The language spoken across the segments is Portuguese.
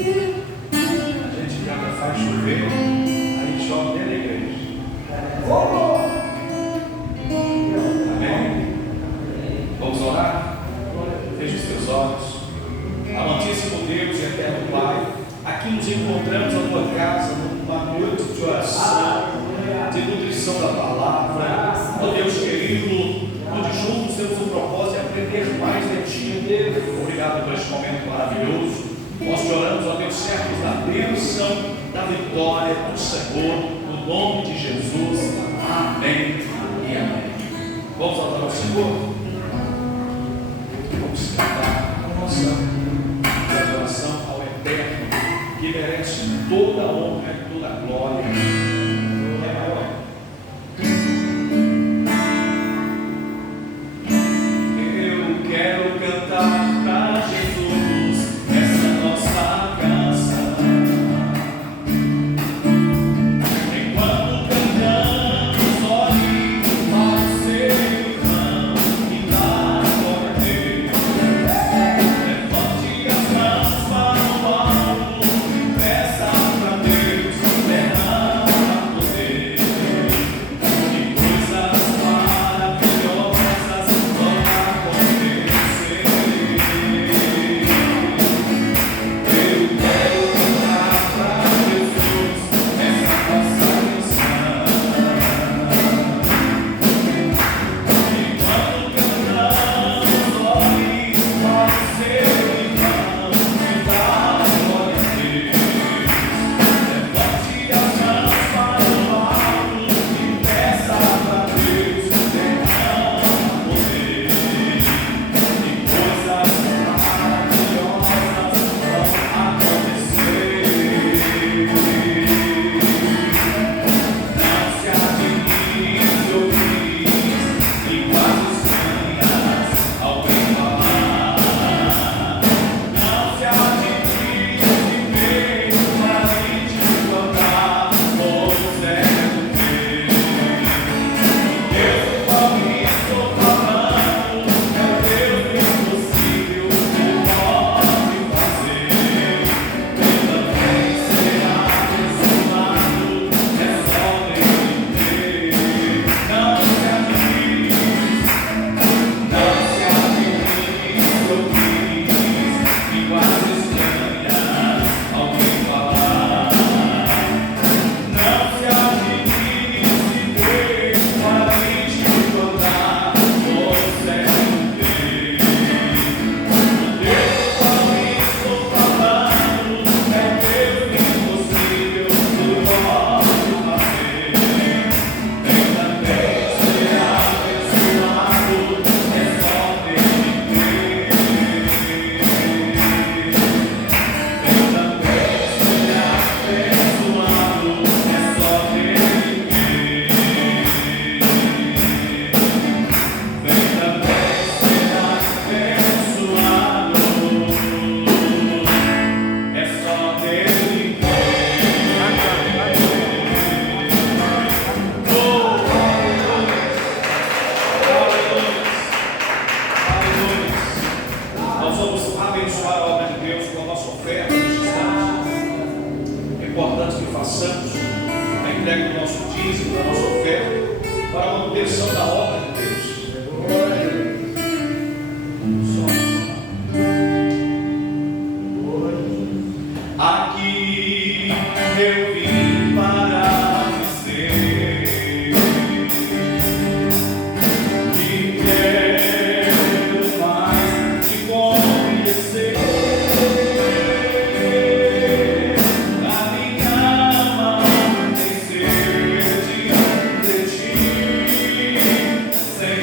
A gente canta, faz chover, aí chove dentro da igreja. Amém? Vamos orar? Feche os teus olhos. Amantíssimo Deus e eterno Pai, aqui nos encontramos na tua casa numa noite de oração, de nutrição da palavra. Ó Deus querido, onde juntos temos o propósito de aprender mais de ti. Obrigado por este momento maravilhoso. Nós te oramos, ó Deus, certos da bênção, da vitória do Senhor, no nome de Jesus. Amém e amém. Vamos orar ao Senhor. Vamos cantar a nossa adoração ao Eterno, que merece toda a honra e toda a glória. Say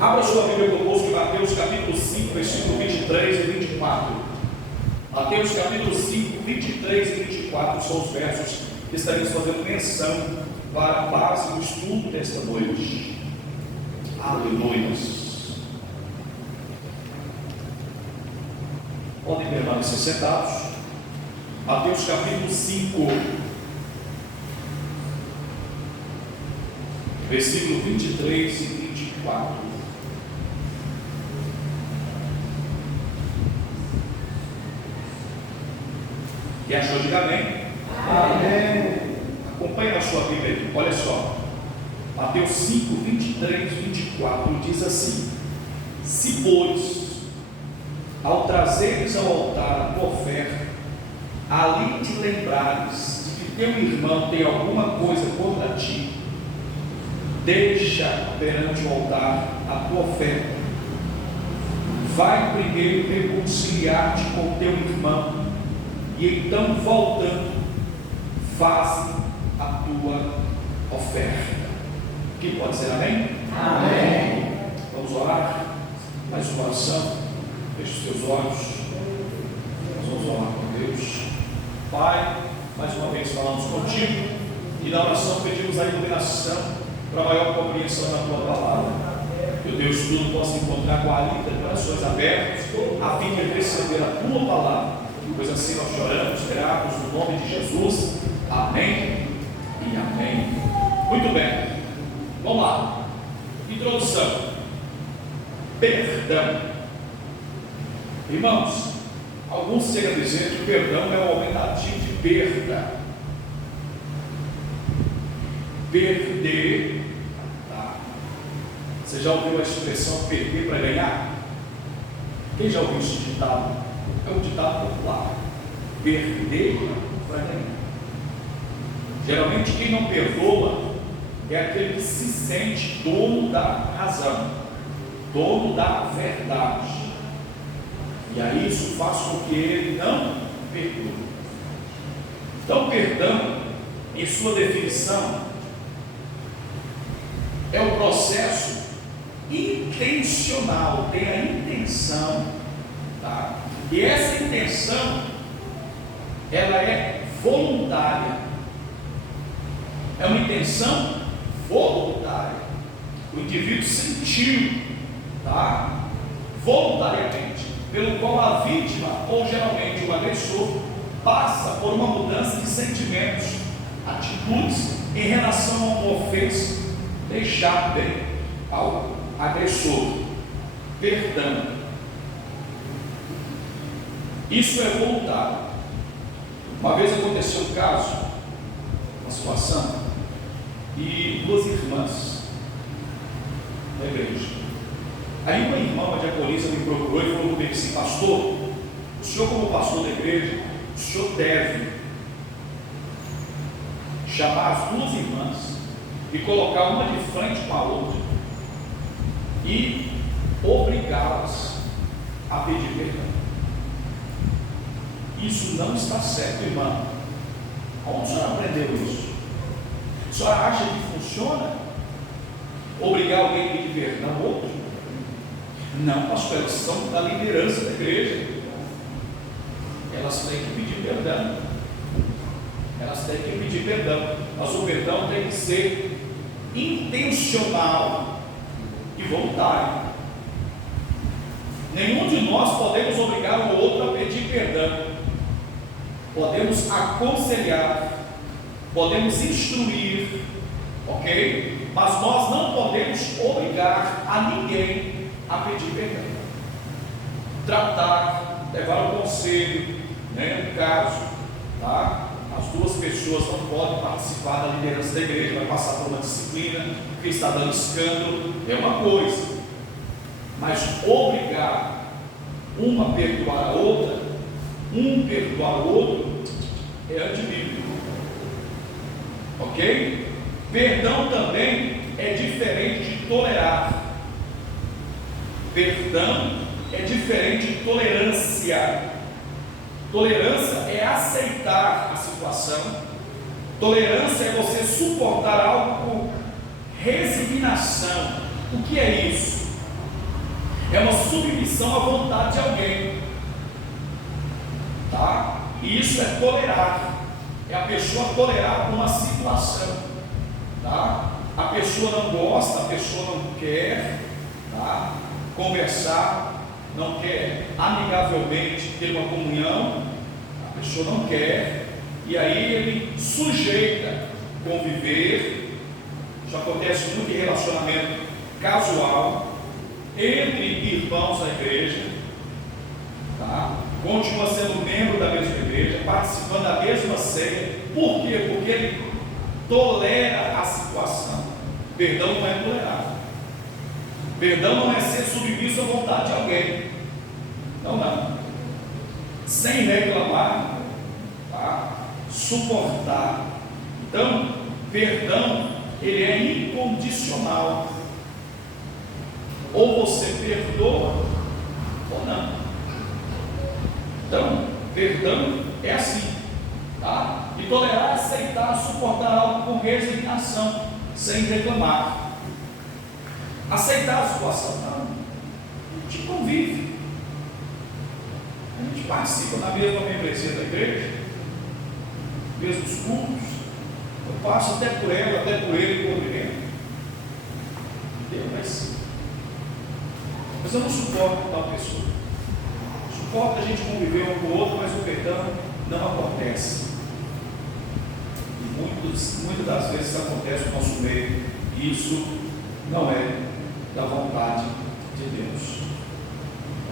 Abra sua Bíblia conosco em Mateus capítulo 5, versículo 23 e 24. Mateus capítulo 5, 23 e 24 são os versos que estaremos fazendo menção para a base do estudo desta noite. Aleluia. Podem permanecer sentados. Mateus capítulo 5, versículo 23 e 24. E achou, diga amém. Amém. Acompanhe na sua Bíblia aqui, olha só. Mateus 5, 23 e 24 diz assim: se pois, ao trazeres ao altar a tua oferta, ali te lembrares de que teu irmão tem alguma coisa contra ti, deixa perante o altar a tua oferta, vai primeiro reconciliar-te com teu irmão, e então voltando, faz a tua oferta. Que pode ser amém? Amém. Vamos orar? Mais uma oração. Feche os teus olhos. Nós vamos orar com Deus. Pai, mais uma vez falamos contigo, e na oração pedimos a iluminação para a maior compreensão da tua palavra. Que o Deus tudo possa encontrar guarida, corações abertos, a fim de receber a tua palavra. Pois assim nós choramos, gratos no nome de Jesus. Amém e amém. Muito bem, vamos lá. Introdução. Perdão. Irmãos, alguns chegam a dizer que o perdão é um aumentativo de perda. Perder. Tá? Você já ouviu a expressão perder para ganhar? Quem já ouviu esse ditado? É um ditado popular. Perder para ganhar. Geralmente quem não perdoa é aquele que se sente dono da razão, dono da verdade. E aí isso faz com que ele não perdoe. Então, perdão, em sua definição, é o processo intencional, tem a intenção, tá? E essa intenção, ela é voluntária, é uma intenção voluntária. O indivíduo sentiu, tá? Voluntariamente, pelo qual a vítima, ou geralmente o agressor, passa por uma mudança de sentimentos, atitudes em relação a uma ofensa deixada ao agressor. Perdão. Isso é voluntário. Uma vez aconteceu um caso, uma situação, e duas irmãs da igreja. Aí uma irmã, uma diaconisa, me procurou e falou comigo assim: pastor, o senhor como pastor da igreja, o senhor deve chamar as duas irmãs e colocar uma de frente com a outra e obrigá-las a pedir perdão. Isso não está certo, irmã. Como a senhora aprendeu isso? A senhora acha que funciona obrigar alguém a pedir perdão ao outro? Não, pastor, elas são da liderança da igreja. Elas têm que pedir perdão. Elas têm que pedir perdão. Mas o perdão tem que ser intencional e voluntário. Nenhum de nós podemos obrigar o outro a pedir perdão. Podemos aconselhar, podemos instruir, ok? Mas nós não podemos obrigar a ninguém a pedir perdão. Tratar, levar ao conselho, né? No caso, tá? As duas pessoas não podem participar da liderança da igreja, vai passar por uma disciplina, porque está dando escândalo, é uma coisa. Mas obrigar uma a perdoar a outra, um perdoar o outro, é antibíblico. Ok? Perdão também é diferente de tolerar. Perdão é diferente de tolerância. Tolerância é aceitar a situação. Tolerância é você suportar algo com resignação. O que é isso? É uma submissão à vontade de alguém, tá? E isso é tolerar. É a pessoa tolerar uma situação, tá? A pessoa não gosta, a pessoa não quer, tá? Conversar, não quer amigavelmente ter uma comunhão, a pessoa não quer, e aí ele sujeita conviver. Isso acontece muito em relacionamento casual, entre irmãos da igreja, tá? Continua sendo membro da mesma igreja, participando da mesma ceia. Por quê? Porque ele tolera a situação. Perdão não é tolerar. Perdão não é ser submisso à vontade de alguém. Não. Sem reclamar, tá? Suportar. Então, perdão, ele é incondicional. Ou você perdoa ou não. Então, perdão é assim, tá? E tolerar, aceitar, suportar algo com resignação, sem reclamar. Aceitar a situação, não. A gente convive, a gente participa da mesma membresia da igreja, mesmos cultos. Eu passo até por ela, até por ele, convivendo. Mas eu não suporto tal pessoa. Suporto a gente conviver um com o outro, mas o perdão não acontece. E muitas das vezes isso acontece no nosso meio, e isso não é da vontade de Deus.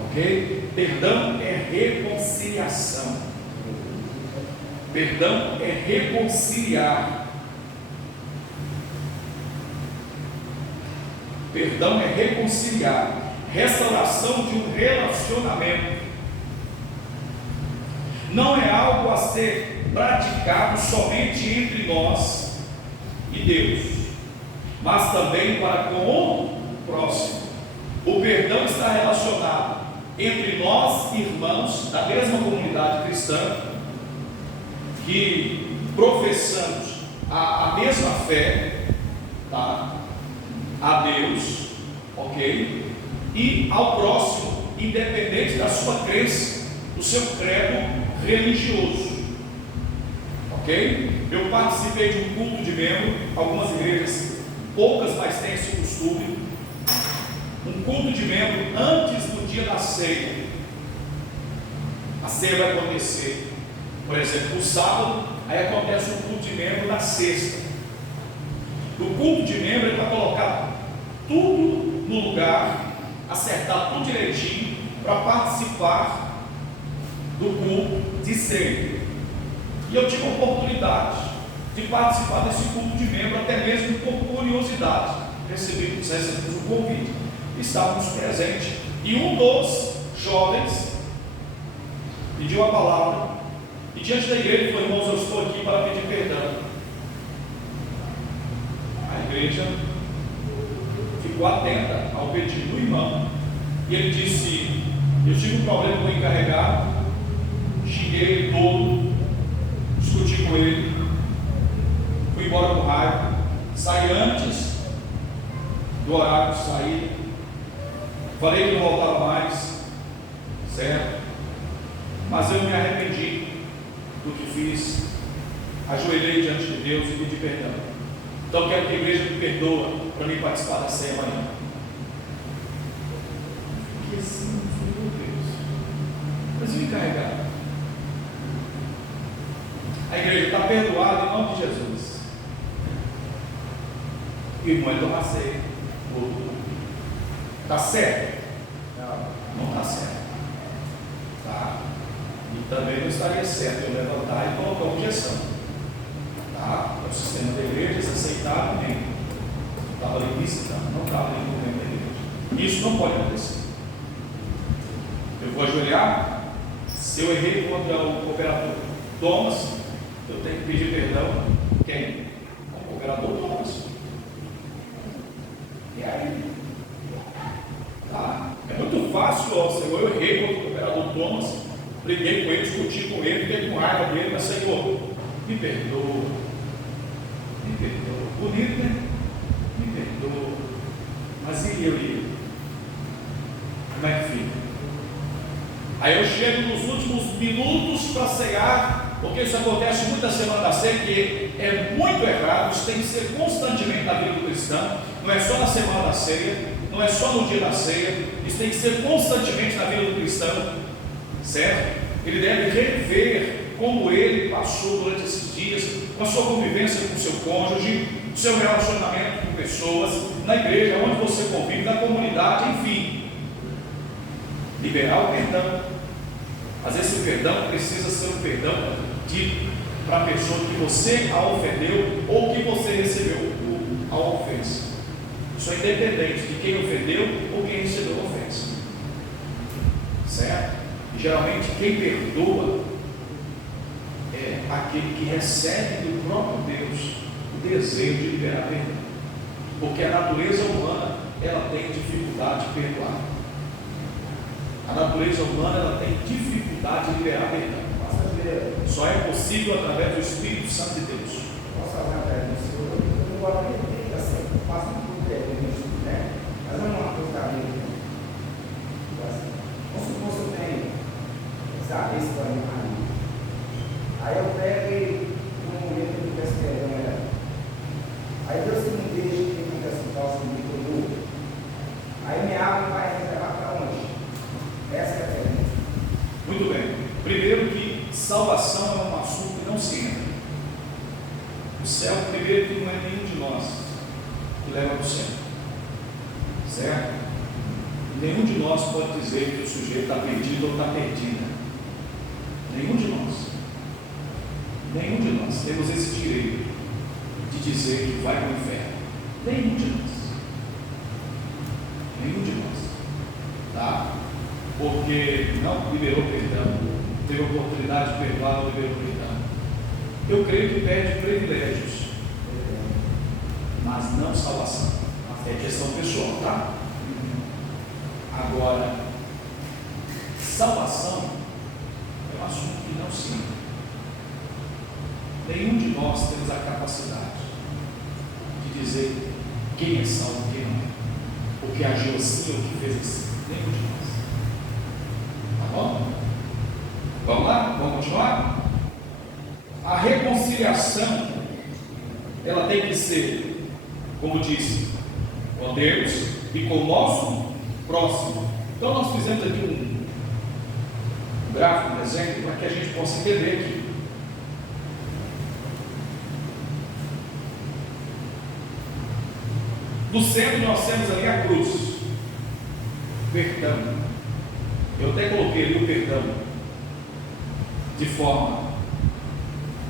Ok? Perdão é reconciliação. Perdão é reconciliar. Perdão é reconciliar. Restauração de um relacionamento. Não é algo a ser praticado somente entre nós e Deus, mas também para com o próximo. O perdão está relacionado entre nós, irmãos da mesma comunidade cristã, que professamos a mesma fé, tá? A Deus, ok? E ao próximo, independente da sua crença, do seu credo religioso, ok? Eu participei de um culto de membro, algumas igrejas, poucas, mas têm esse costume, um culto de membro antes do dia da ceia. A ceia vai acontecer, por exemplo, no sábado, aí acontece um culto de membro na sexta. No culto de membro ele vai colocar tudo no lugar, acertar tudo direitinho para participar do culto de ceia. E eu tive a oportunidade de participar desse culto de membro, até mesmo por curiosidade. Recebemos um convite, estávamos presentes, e um dos jovens pediu a palavra, e diante da igreja falou: irmãos, eu estou aqui para pedir perdão. A igreja ficou atenta ao pedido do irmão, e ele disse: eu tive um problema com o encarregado, xinguei ele todo, discuti com ele, fui embora com raiva, saí antes do horário de sair, falei que não voltava mais, certo? Mas eu me arrependi do que fiz, ajoelhei diante de Deus e pedi perdão. Então quero que a igreja me perdoa para mim participar da ceia amanhã. Que assim, meu Deus, mas me encarregado. A igreja está perdoada em nome de Jesus. Irmão, ele toma ceia. Está certo? Não está certo. Tá? E também não estaria certo eu levantar e colocar objeção. Tá? É o sistema da igreja, se aceitar, nem. Estava ali visitando, não estava ali no governo da igreja. Isso não pode acontecer. Eu vou ajoelhar. Se eu errei contra o cooperador Thomas, eu tenho que pedir perdão. Quem? O cooperador Thomas. E aí? Tá? É muito fácil, ó, Senhor, eu errei contra o cooperador Thomas, briguei com ele, discuti com ele, fiquei com raiva dele, mas Senhor, me perdoa. Me perdoa. Bonito, né? Me perdoa. Mas e eu? Como é que fica? Aí eu chego nos últimos minutos para cear, porque isso acontece muito na semana da ceia, que é muito errado. Isso tem que ser constantemente na vida do cristão, não é só na semana da ceia, não é só no dia da ceia, isso tem que ser constantemente na vida do cristão, certo? Ele deve rever como ele passou durante esses dias, com a sua convivência com o seu cônjuge, o seu relacionamento com pessoas, na igreja, onde você convive, na comunidade, enfim. Liberar o perdão. Às vezes o perdão precisa ser um perdão dito para a pessoa que você a ofendeu ou que você recebeu a ofensa. Isso é independente de quem ofendeu ou quem recebeu a ofensa, certo? E geralmente quem perdoa é aquele que recebe do próprio Deus o desejo de liberar perdão, porque a natureza humana ela tem dificuldade de perdoar. A natureza humana ela tem dificuldade de liberar perdão. Só é possível através do Espírito Santo de Deus. Posso fazer uma pergunta? Eu não gosto de ter assim, eu faço um pergunta, né? Mas é uma coisa da vida. Vamos supor que eu tenho essa vez para mim ali. Aí eu pego e no momento que eu peço perdão a ela. Aí Deus que me deixa que acontece comigo. Aí minha água vai reservar para onde? Essa é a pergunta. Muito bem. Primeiro que salvação é um assunto que não se entra. O céu, primeiro, que não é nenhum de nós que leva para o céu, certo? Nenhum de nós pode dizer que o sujeito está perdido ou está perdida. Nenhum de nós. Nenhum de nós temos esse direito de dizer que vai para o inferno. Nenhum de nós. Nenhum de nós. Tá? Porque não liberou perdão, teve a oportunidade de perdoar, não liberou perdão. Eu creio que perde privilégios, mas não salvação. É questão pessoal, tá? Agora, salvação é um assunto que não se. Nenhum de nós temos a capacidade de dizer quem é salvo e quem não é, o que agiu assim ou o que fez assim. Nenhum de nós. Tá bom? Vamos lá? Vamos continuar? A reconciliação, ela tem que ser, como disse, com Deus e com o nosso próximo. Então nós fizemos aqui um gráfico, um desenho, para que a gente possa entender aqui. No centro nós temos ali a cruz, perdão. Eu até coloquei ali o perdão de forma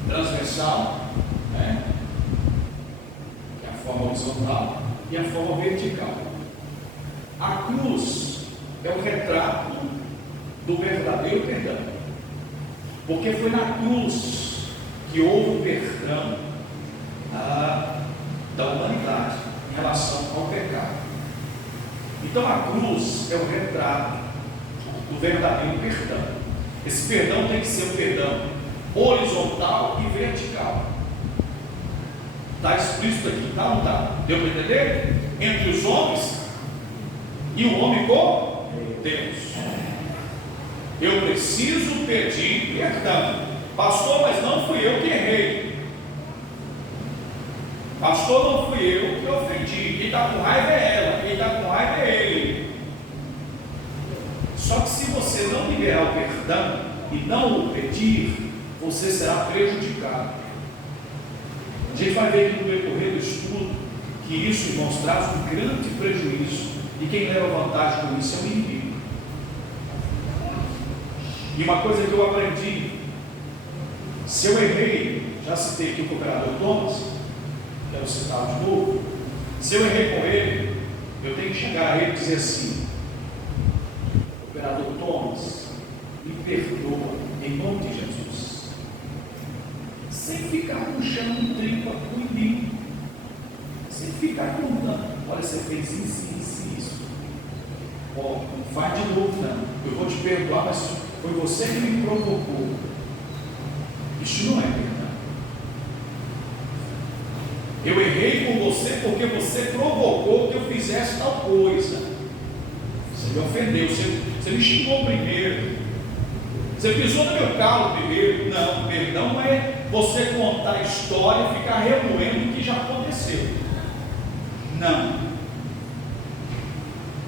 transversal, né? Que é a forma horizontal, e a forma vertical. A cruz é o retrato do verdadeiro perdão, porque foi na cruz que houve o perdão da humanidade em relação ao pecado. Então a cruz é o retrato do verdadeiro perdão. Esse perdão tem que ser um perdão horizontal e vertical. Está explícito aqui, tá ou não está? Deu para entender? Entre os homens e o homem com Deus. Eu preciso pedir perdão. Pastor, mas não fui eu que errei. Pastor, não fui eu que ofendi. Quem está com raiva é ela, quem está com raiva é ele. Só que se você não liberar o perdão e não o pedir, você será prejudicado. A gente vai ver aqui no decorrer do estudo que isso, irmãos, traz um grande prejuízo, e quem leva vantagem com isso é o inimigo. E uma coisa que eu aprendi, se eu errei, já citei aqui o cooperador Thomas, quero citar de novo, se eu errei com ele, eu tenho que chegar a ele e dizer assim: cooperador Thomas, me perdoa em nome de Jesus, sem ficar puxando um tripa com o inimigo, sem ficar contando, olha, você fez isso. Ó, não faz de novo não, eu vou te perdoar, mas foi você que me provocou. Isso não é perdão. Eu errei com você porque você provocou que eu fizesse tal coisa. Você me ofendeu, você me xingou primeiro, você pisou no meu calo primeiro. Não, perdão não é você contar a história e ficar remoendo o que já aconteceu. Não.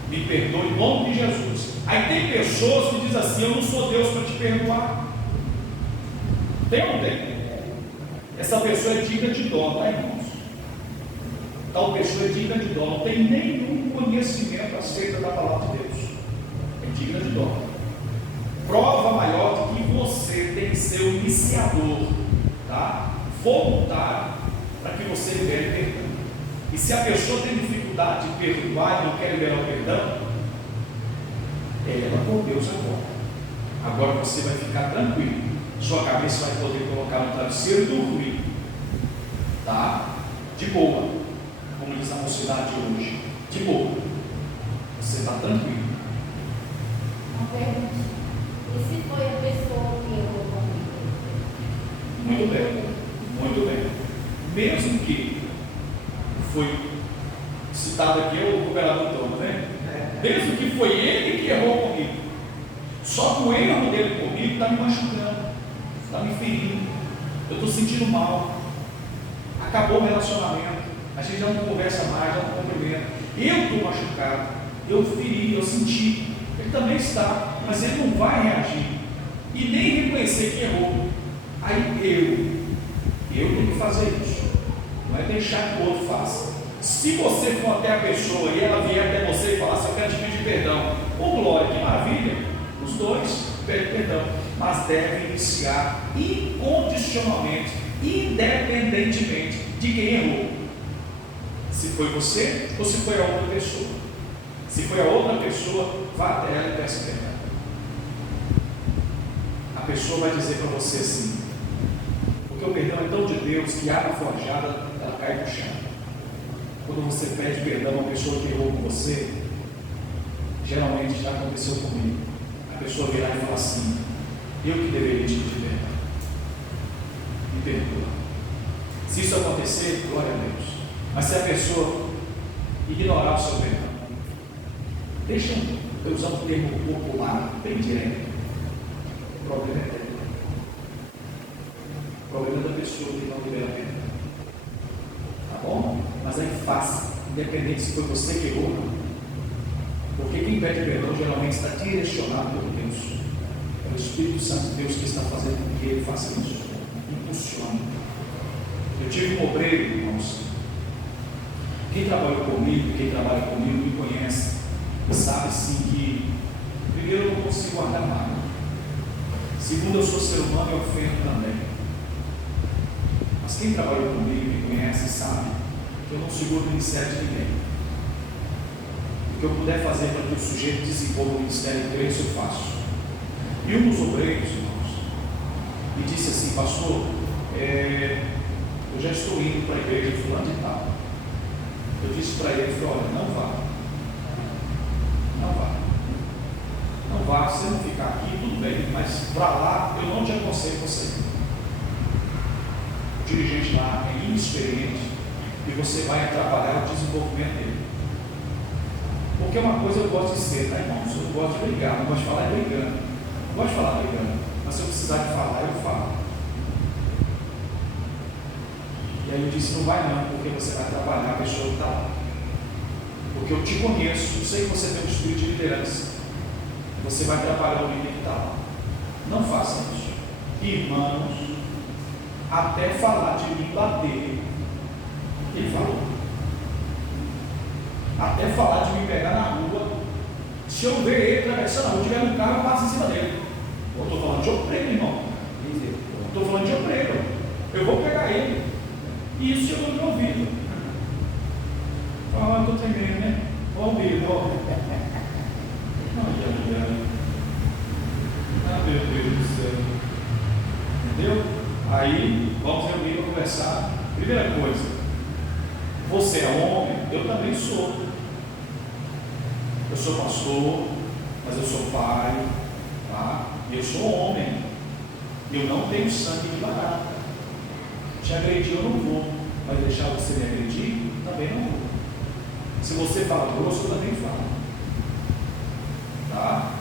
Me perdoe em nome de Jesus. Aí tem pessoas que dizem assim: eu não sou Deus para te perdoar. Tem ou não tem? Essa pessoa é digna de dó, tá, irmãos? Tal pessoa é digna de dó, não tem nenhum conhecimento acerca da palavra de Deus, é digna de dó. Prova maior de que você tem que ser o iniciador, tá? Voluntário, para que você libere perdão. E se a pessoa tem dificuldade de perdoar e não quer liberar o perdão, ela com Deus agora você vai ficar tranquilo, sua cabeça vai poder colocar no travesseiro e dormir, tá? De boa, como diz a mocidade hoje, de boa, você está tranquilo. Uma pergunta: e se foi a pessoa que errou comigo? Muito bem. Mesmo que foi citado aqui o cooperador Thomas, né? Mesmo que foi ele que errou comigo, só que o erro dele comigo está me machucando, está me ferindo, eu estou sentindo mal, acabou o relacionamento, a gente já não conversa mais, já não cumprimenta, eu estou machucado, eu feri, eu senti, ele também está, mas ele não vai reagir e nem reconhecer que errou. Aí eu tenho que fazer isso, não é deixar que o outro faça. Se você for até a pessoa e ela vier até você e falar assim: eu quero te pedir perdão, ô glória, que maravilha, os dois pedem perdão, mas devem iniciar incondicionalmente, independentemente de quem errou, se foi você ou se foi a outra pessoa. Se foi a outra pessoa, vá até ela e peça perdão. A pessoa vai dizer para você assim: Porque o perdão é tão de Deus que a água forjada, ela cai no chão. Quando você pede perdão a uma pessoa que errou com você, geralmente já aconteceu comigo. A pessoa virar e falar assim: eu que deveria te pedir perdão. Me perdoa. Se isso acontecer, glória a Deus. Mas se a pessoa ignorar o seu perdão, deixa eu usar um termo popular, bem direto. O problema é dela. O problema é da pessoa que não libera perdão. Tá bom? Mas aí faça, independente se foi você que errou ou não. Porque quem pede perdão geralmente está direcionado pelo Deus. É o Espírito Santo de Deus que está fazendo com que ele faça isso. Impulsiona. Eu tive um obreiro, irmãos. Quem trabalha comigo me conhece, sabe sim que, primeiro, eu não consigo guardar mágoa. Segundo, eu sou ser humano e ofendo também. Mas quem trabalhou comigo me conhece sabe que eu não seguro o ministério de ninguém. O que eu puder fazer para que o sujeito desenvolva o ministério dele, isso eu faço. E um dos obreiros, irmãos, me disse assim: pastor, eu já estou indo para a igreja de fulano de tal. Eu disse para ele, olha, não vá. Não vá. Não vá, se você não ficar aqui, tudo bem, mas para lá eu não te aconselho você. O dirigente lá é inexperiente e você vai atrapalhar o desenvolvimento dele. Porque uma coisa eu gosto de ser, tá, irmãos? Eu não gosto de brigar, não gosto de falar brigando. Não gosto de falar brigando, mas se eu precisar de falar, eu falo. E aí eu disse: não vai não, porque você vai atrapalhar a pessoa que está lá. Porque eu te conheço, eu sei que você tem um espírito de liderança. Você vai atrapalhar o líder que está lá. Não faça isso. Irmãos, até falar de mim bater, ele falou. Até falar de me pegar na rua, se eu ver ele atravessando a rua, tiver no carro, eu passo em cima dele. Eu estou falando de obreiro, irmão. Estou falando de obreiro. Eu vou pegar ele. E isso chegou no meu ouvido. Eu estou tremendo, né? Ó o ouvido, ó. Ah, meu Deus do céu. Entendeu? Aí, vamos reunir para conversar. Primeira coisa, você é homem, eu também sou. Eu sou pastor, mas eu sou pai, tá? E eu sou homem. Eu não tenho sangue de barata. Te agredir eu não vou, mas deixar você me agredir, também não vou. Se você fala grosso, eu também falo. Tá?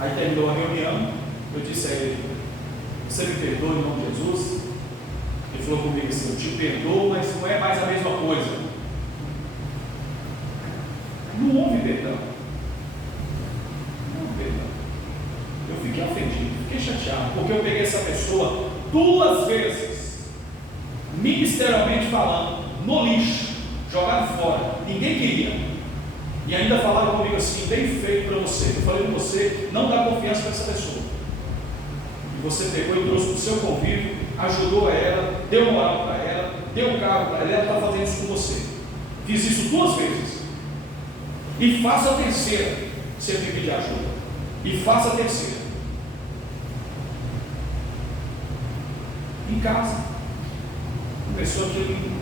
Aí terminou a reunião, eu disse a ele: você me perdoa em nome de Jesus? Ele falou comigo assim: eu te perdoo, mas não é mais a mesma coisa. Não houve perdão. Não houve perdão. Eu fiquei ofendido, fiquei chateado, porque eu peguei essa pessoa 2 vezes, ministerialmente falando, no lixo, jogado fora. Ninguém queria. E ainda falaram comigo assim: bem feito para você. Eu falei para você: não dá confiança para essa pessoa. E você pegou e trouxe para o seu convívio, ajudou ela, deu moral para ela, deu um carro para ela, ela está fazendo isso com você. Fiz isso 2 vezes. E faça a terceira, se eu pedir ajuda. E faça a terceira. Em casa. Uma pessoa que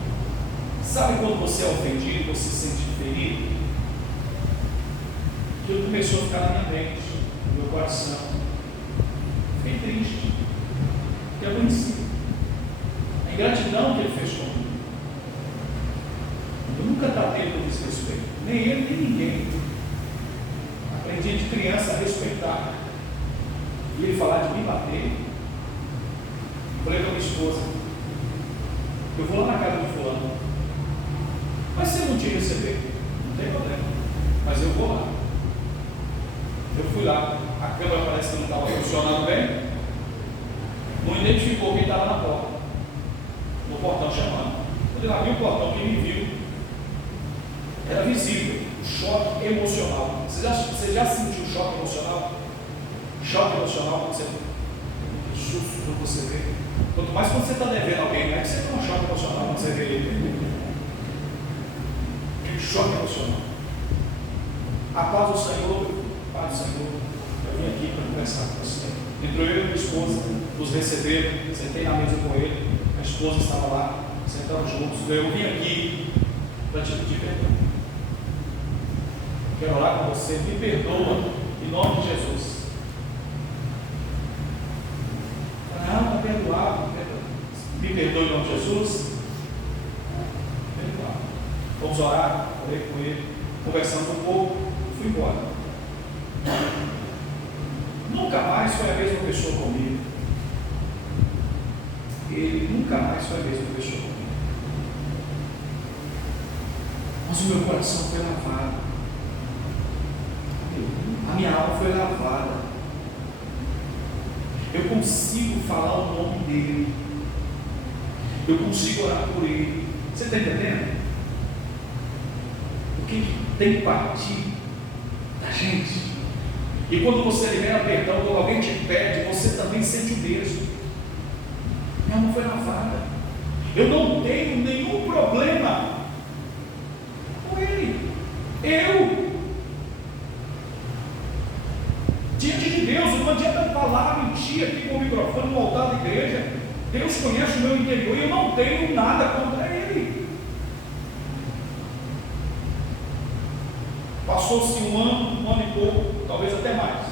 sabe quando você é ofendido, você se sente ferido? Aquilo começou a ficar na minha mente, no meu coração. Fiquei triste. Fiquei aborrecido. A ingratidão que ele fez comigo. Eu nunca tratei com desrespeito. Nem ele, nem ninguém. Aprendi de criança a respeitar. E ele falar de me bater. Falei para minha esposa: eu vou lá na casa do fulano. Mas se eu não te receber, não tem problema. Mas eu vou lá. Eu fui lá. A câmera parece que não estava funcionando bem. Não identificou quem estava na porta. No portão chamando. Quando ele abriu o portão, quem me viu, era visível o choque emocional. Você já sentiu choque emocional? Choque emocional quando você susto quando você vê. Quanto mais quando você está devendo alguém, é que você tem um choque emocional quando você vê ele. Choque emocional. A paz do Senhor, Pai do Senhor, eu vim aqui para conversar com você. Entrou eu e minha esposa. nos receberam, sentei na mesa com ele, a esposa estava lá, sentamos juntos. Eu vim aqui para te pedir perdão. Quero orar com você, me perdoa em nome de Jesus. Não, está perdoado, me perdoa em nome de Jesus. Perdoado. Vamos orar, orei com ele, conversamos um pouco, fui embora. Nunca mais foi a mesma pessoa comigo. Ele nunca mais foi a mesma pessoa comigo. Mas o meu coração foi lavado. A minha alma foi lavada. Eu consigo falar o nome dele. Eu consigo orar por ele. Você está entendendo? O que tem que partir da gente? E quando você libera perdão, quando alguém te pede, você também sente o mesmo. Minha alma foi lavada. Eu não tenho nenhum problema com ele. Diante de Deus, não adianta falar mentir aqui com o microfone no altar da igreja. Deus conhece o meu interior e eu não tenho nada contra ele. Passou-se um ano e pouco, talvez até mais.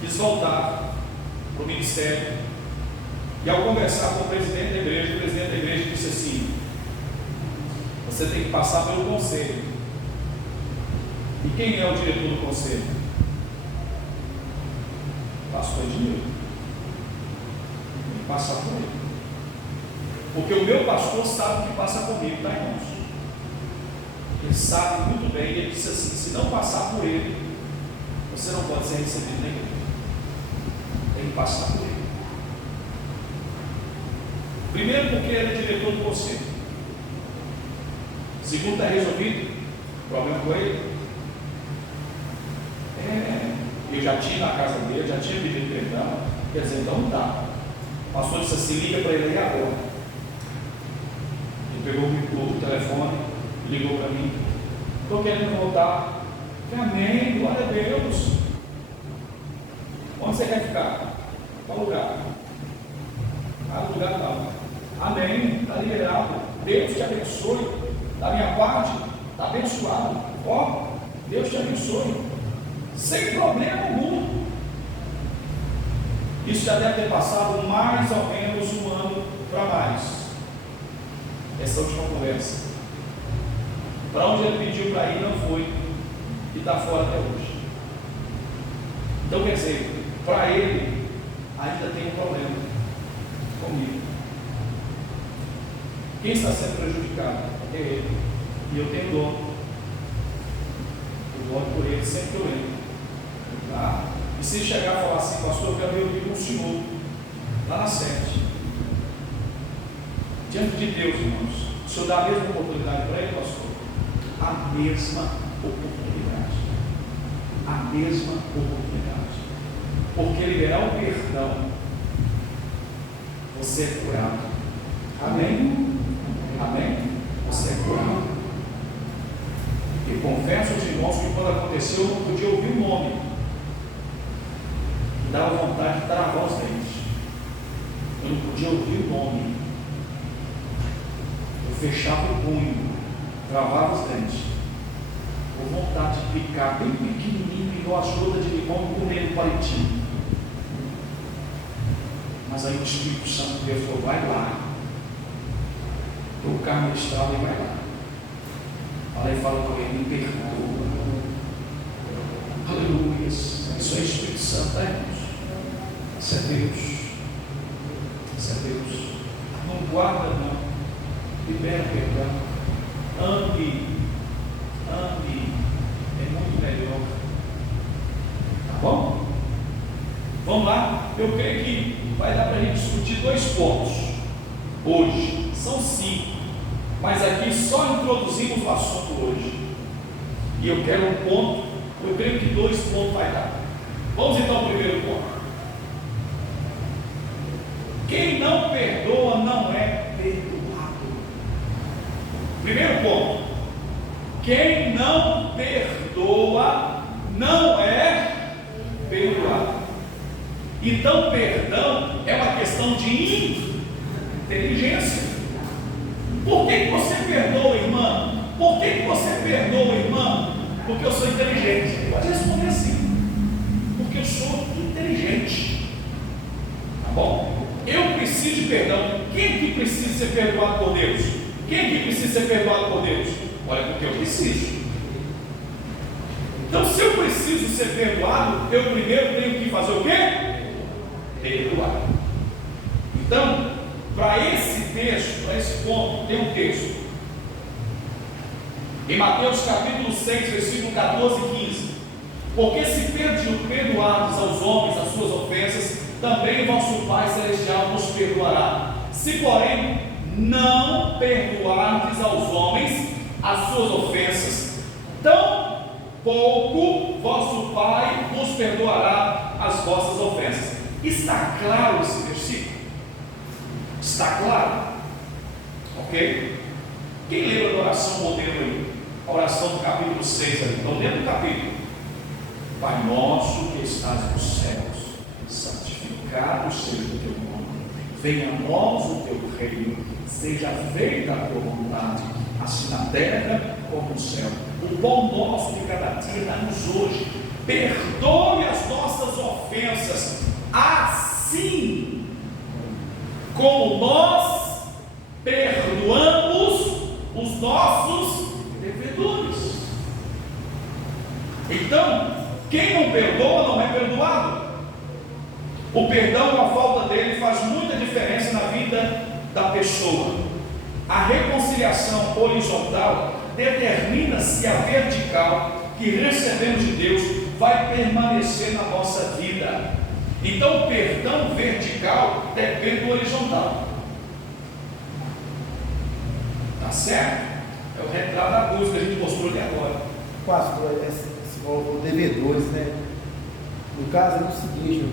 Quis voltar para o ministério. E ao conversar com o presidente da igreja disse assim: você tem que passar pelo conselho. E quem é o diretor do conselho? Pastor Ednilson. Tem que passar por ele. Porque o meu pastor sabe o que passa comigo, tá, irmãos? Ele sabe muito bem. Ele disse assim: se não passar por ele, você não pode ser recebido na igreja. Tem que passar por ele. Primeiro, porque ele é diretor do conselho. Segundo, está resolvido o problema com ele. Eu já tinha na casa dele, já tinha pedido perdão. Quer dizer, então não dá. O pastor disse assim: liga para ele aí agora. Ele pegou o telefone, ligou para mim: estou querendo voltar. Amém, glória a Deus. Onde você quer ficar? Qual lugar? Lugar não. Amém, está liberado. Deus te abençoe. Da minha parte, está abençoado. Deus te abençoe. Sem problema algum. Isso já deve ter passado mais ou menos um ano para mais. Essa última conversa. Para onde ele pediu para ir, não foi. E está fora até hoje. Então, quer dizer, para ele, ainda tem um problema comigo. Quem está sendo prejudicado é ele. E eu tenho dó. Eu oro por ele sempre que eu entro. Tá? E se chegar a falar assim: pastor, eu quero reunir com o senhor lá na sede. Diante de Deus, irmãos, o senhor dá a mesma oportunidade para ele, pastor? A mesma oportunidade. A mesma oportunidade. Porque liberar o perdão, você é curado. Amém? Amém? Você é curado. E confesso aos irmãos que quando aconteceu, eu não podia ouvir o nome. Me dava vontade de travar os dentes. Eu não podia ouvir o nome. Eu fechava o punho, travava os dentes. Com vontade de picar bem pequenininho, igual as gotas de limão, comendo palitinho. Mas aí o Espírito Santo de Deus falou: vai lá. O carro estava e vai lá. Fala e fala com ele: me perdoa. Aleluia. Isso é Espírito Santo, tá, irmãos? Isso é Deus. Isso é Deus. Não guarda, não. Libera perdão. Ame. Ame. É muito melhor. Tá bom? Vamos lá. Eu creio que vai dar para a gente discutir 2 pontos hoje. São 5. Mas aqui só introduzimos o assunto hoje. E eu quero um ponto. Eu creio que 2 pontos vai dar. Vamos então ao primeiro ponto. Quem não perdoa não é perdoado. Primeiro ponto. Quem não perdoa não é perdoado. Então, perdão é uma questão de inteligência. Por que você perdoa, irmã? Por que você perdoa, irmã? Porque eu sou inteligente. Pode responder assim: porque eu sou inteligente. Tá bom? Eu preciso de perdão. Quem que precisa ser perdoado por Deus? Quem que precisa ser perdoado por Deus? Olha, porque eu preciso. Então, se eu preciso ser perdoado, eu primeiro tenho que fazer o quê? Perdoar. Então, para esse texto, para esse ponto, tem um texto em Mateus capítulo 6, versículo 14 e 15. Porque se perdoardes aos homens as suas ofensas, também o vosso Pai Celestial vos perdoará. Se porém não perdoardes aos homens as suas ofensas, tão pouco vosso Pai vos perdoará as vossas ofensas. Está claro esse versículo? Está claro? Ok? Quem lembra da oração modelo aí? A oração do capítulo 6 ali. Então, dentro do capítulo: Pai nosso que estás nos céus, santificado seja o teu nome, venha a nós o teu reino, seja feita a tua vontade, assim na terra como no céu. O pão nosso de cada dia dá-nos hoje. Perdoe as nossas ofensas, assim como nós perdoamos os nossos devedores. Então, quem não perdoa não é perdoado. O perdão ou a falta dele faz muita diferença na vida da pessoa. A reconciliação horizontal determina se a vertical que recebemos de Deus vai permanecer na nossa vida. Então, o perdão vertical depende do horizontal. Tá certo? É o retrato da cruz que a gente mostrou ali agora. Pastor, esse valor devedores, né? No caso é o seguinte, eu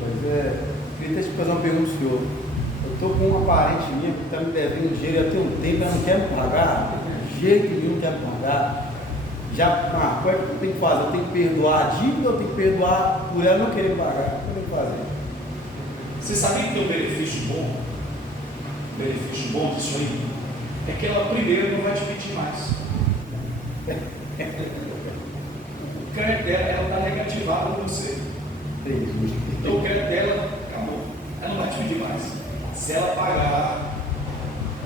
queria te fazer uma pergunta ao senhor. Eu estou com uma parente minha que está me devendo dinheiro há tem um tempo, ela não quer me pagar, de jeito nenhum não quer me pagar. Já marcou, o que eu tenho que fazer? Eu tenho que perdoar a dívida ou eu tenho que perdoar por ela não querer pagar? O que eu tenho que fazer? Você sabia que tem um benefício bom? Benefício bom disso aí é que ela primeiro não vai te pedir mais. O crédito dela, ela está negativada com você. Então o crédito dela acabou. Ela não vai te pedir mais. Se ela pagar,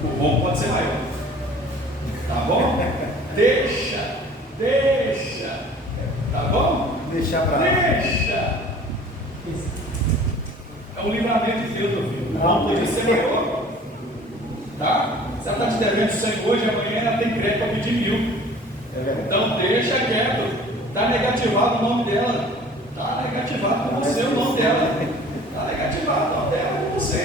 o bom pode ser maior. Tá bom? Deixa. Tá bom? Deixar para lá. Deixa. É um livramento de Deus, meu filho. Não podia ser maior. Tá? Se ela está te devendo 100 hoje, amanhã ela tem crédito para pedir 1.000. Então deixa quieto. Está negativado o nome dela. Está negativado com você o nome dela. Está negativado o nome dela com você.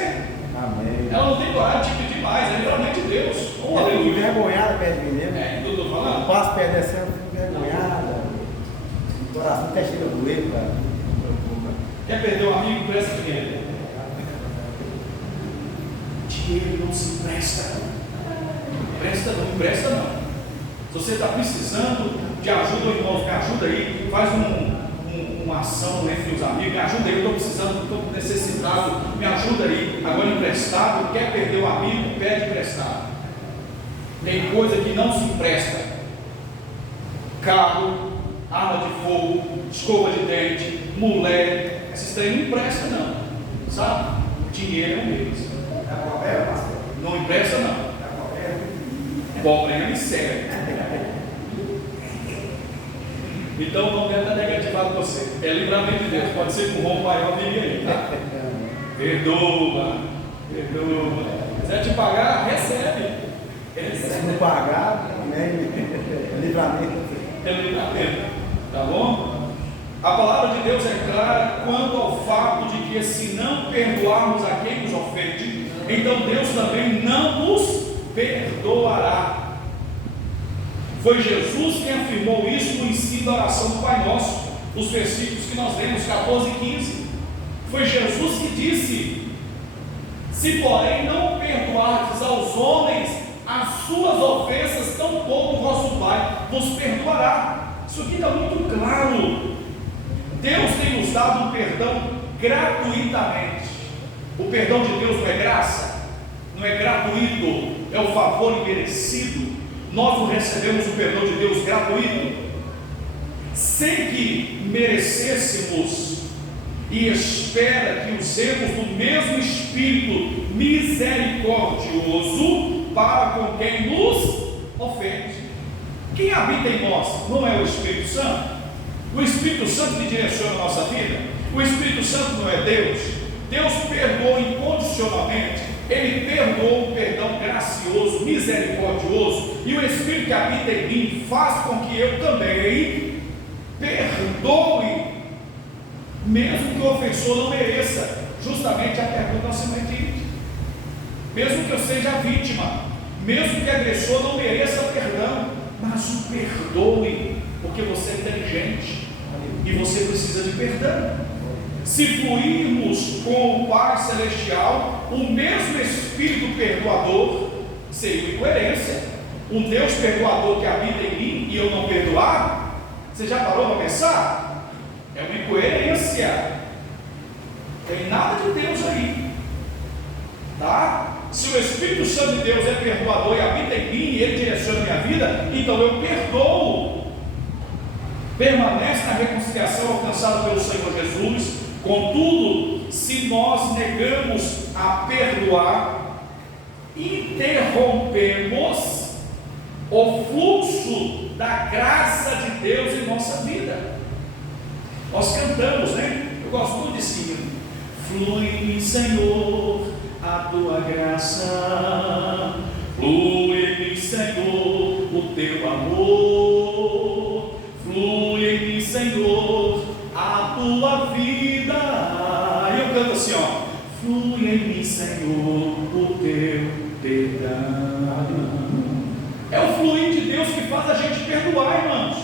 Amém. Ela não tem coragem de pedir mais. É livramento de Deus. Oh, aleluia. Envergonhada perto de mim mesmo. É, eu estou falando. Eu passo perto dessa, eu fico envergonhada. O coração até chega a doer, cara. Quer perder um amigo? Presta dinheiro. Dinheiro não se empresta. Empresta não. Se você está precisando de ajuda, irmão, me ajuda aí, faz uma ação entre os amigos, me ajuda aí, eu estou precisando, estou necessitado, me ajuda aí. Agora emprestado, quer perder o amigo, pede emprestado. Tem coisa que não se empresta: carro, arma de fogo, escova de dente, mulher. Esses trem não empresta não, sabe? Dinheiro é um deles. Não empresta não. Pobre é miséria. Então não deve estar negativado com você. É livramento de Deus. Pode ser com um rombo maior viria aí, tá? Perdoa. Se quiser te pagar, recebe. Se não pagar, amém. Livramento. É livramento. Tá bom? A palavra de Deus é clara quanto ao fato de que se não perdoarmos a quem nos ofende, então Deus também não nos perdoará. Foi Jesus quem afirmou isso no ensino da oração do Pai Nosso, os versículos que nós lemos, 14 e 15. Foi Jesus que disse: se porém não perdoardes aos homens as suas ofensas, tão pouco vosso Pai vos perdoará. Isso aqui está muito claro. Deus tem nos dado um perdão gratuitamente. O perdão de Deus não é graça, não é gratuito, é o favor imerecido. Nós não recebemos o perdão de Deus gratuito, sem que merecêssemos, e espera que usemos do mesmo Espírito misericordioso para com quem nos ofende. Quem habita em nós não é o Espírito Santo? O Espírito Santo que direciona a nossa vida? O Espírito Santo não é Deus? Deus perdoou incondicionalmente. Ele perdoou um perdão gracioso, misericordioso, e o Espírito que habita em mim faz com que eu também perdoe, mesmo que o ofensor não mereça. Justamente a pergunta seguinte: mesmo que eu seja vítima, mesmo que o agressor não mereça perdão, mas o perdoe, porque você é inteligente e você precisa de perdão. Se fluirmos com o Pai Celestial, o mesmo Espírito perdoador, seria incoerência. Um Deus perdoador que habita em mim e eu não perdoar, você já parou para pensar? É uma incoerência. Tem nada de Deus aí, tá? Se o Espírito Santo de Deus é perdoador e habita em mim e ele direciona a minha vida, então eu perdoo. Permanece na reconciliação alcançada pelo Senhor Jesus. Contudo, se nós negamos a perdoar, interrompemos o fluxo da graça de Deus em nossa vida. Nós cantamos, né? Eu gosto muito desse hino. Flui, Senhor, a tua graça, flui, Senhor, o teu amor, flui, Senhor, a tua vida. E eu canto assim, ó: flui em mim, Senhor, o teu perdão. É o fluir de Deus que faz a gente perdoar, irmãos.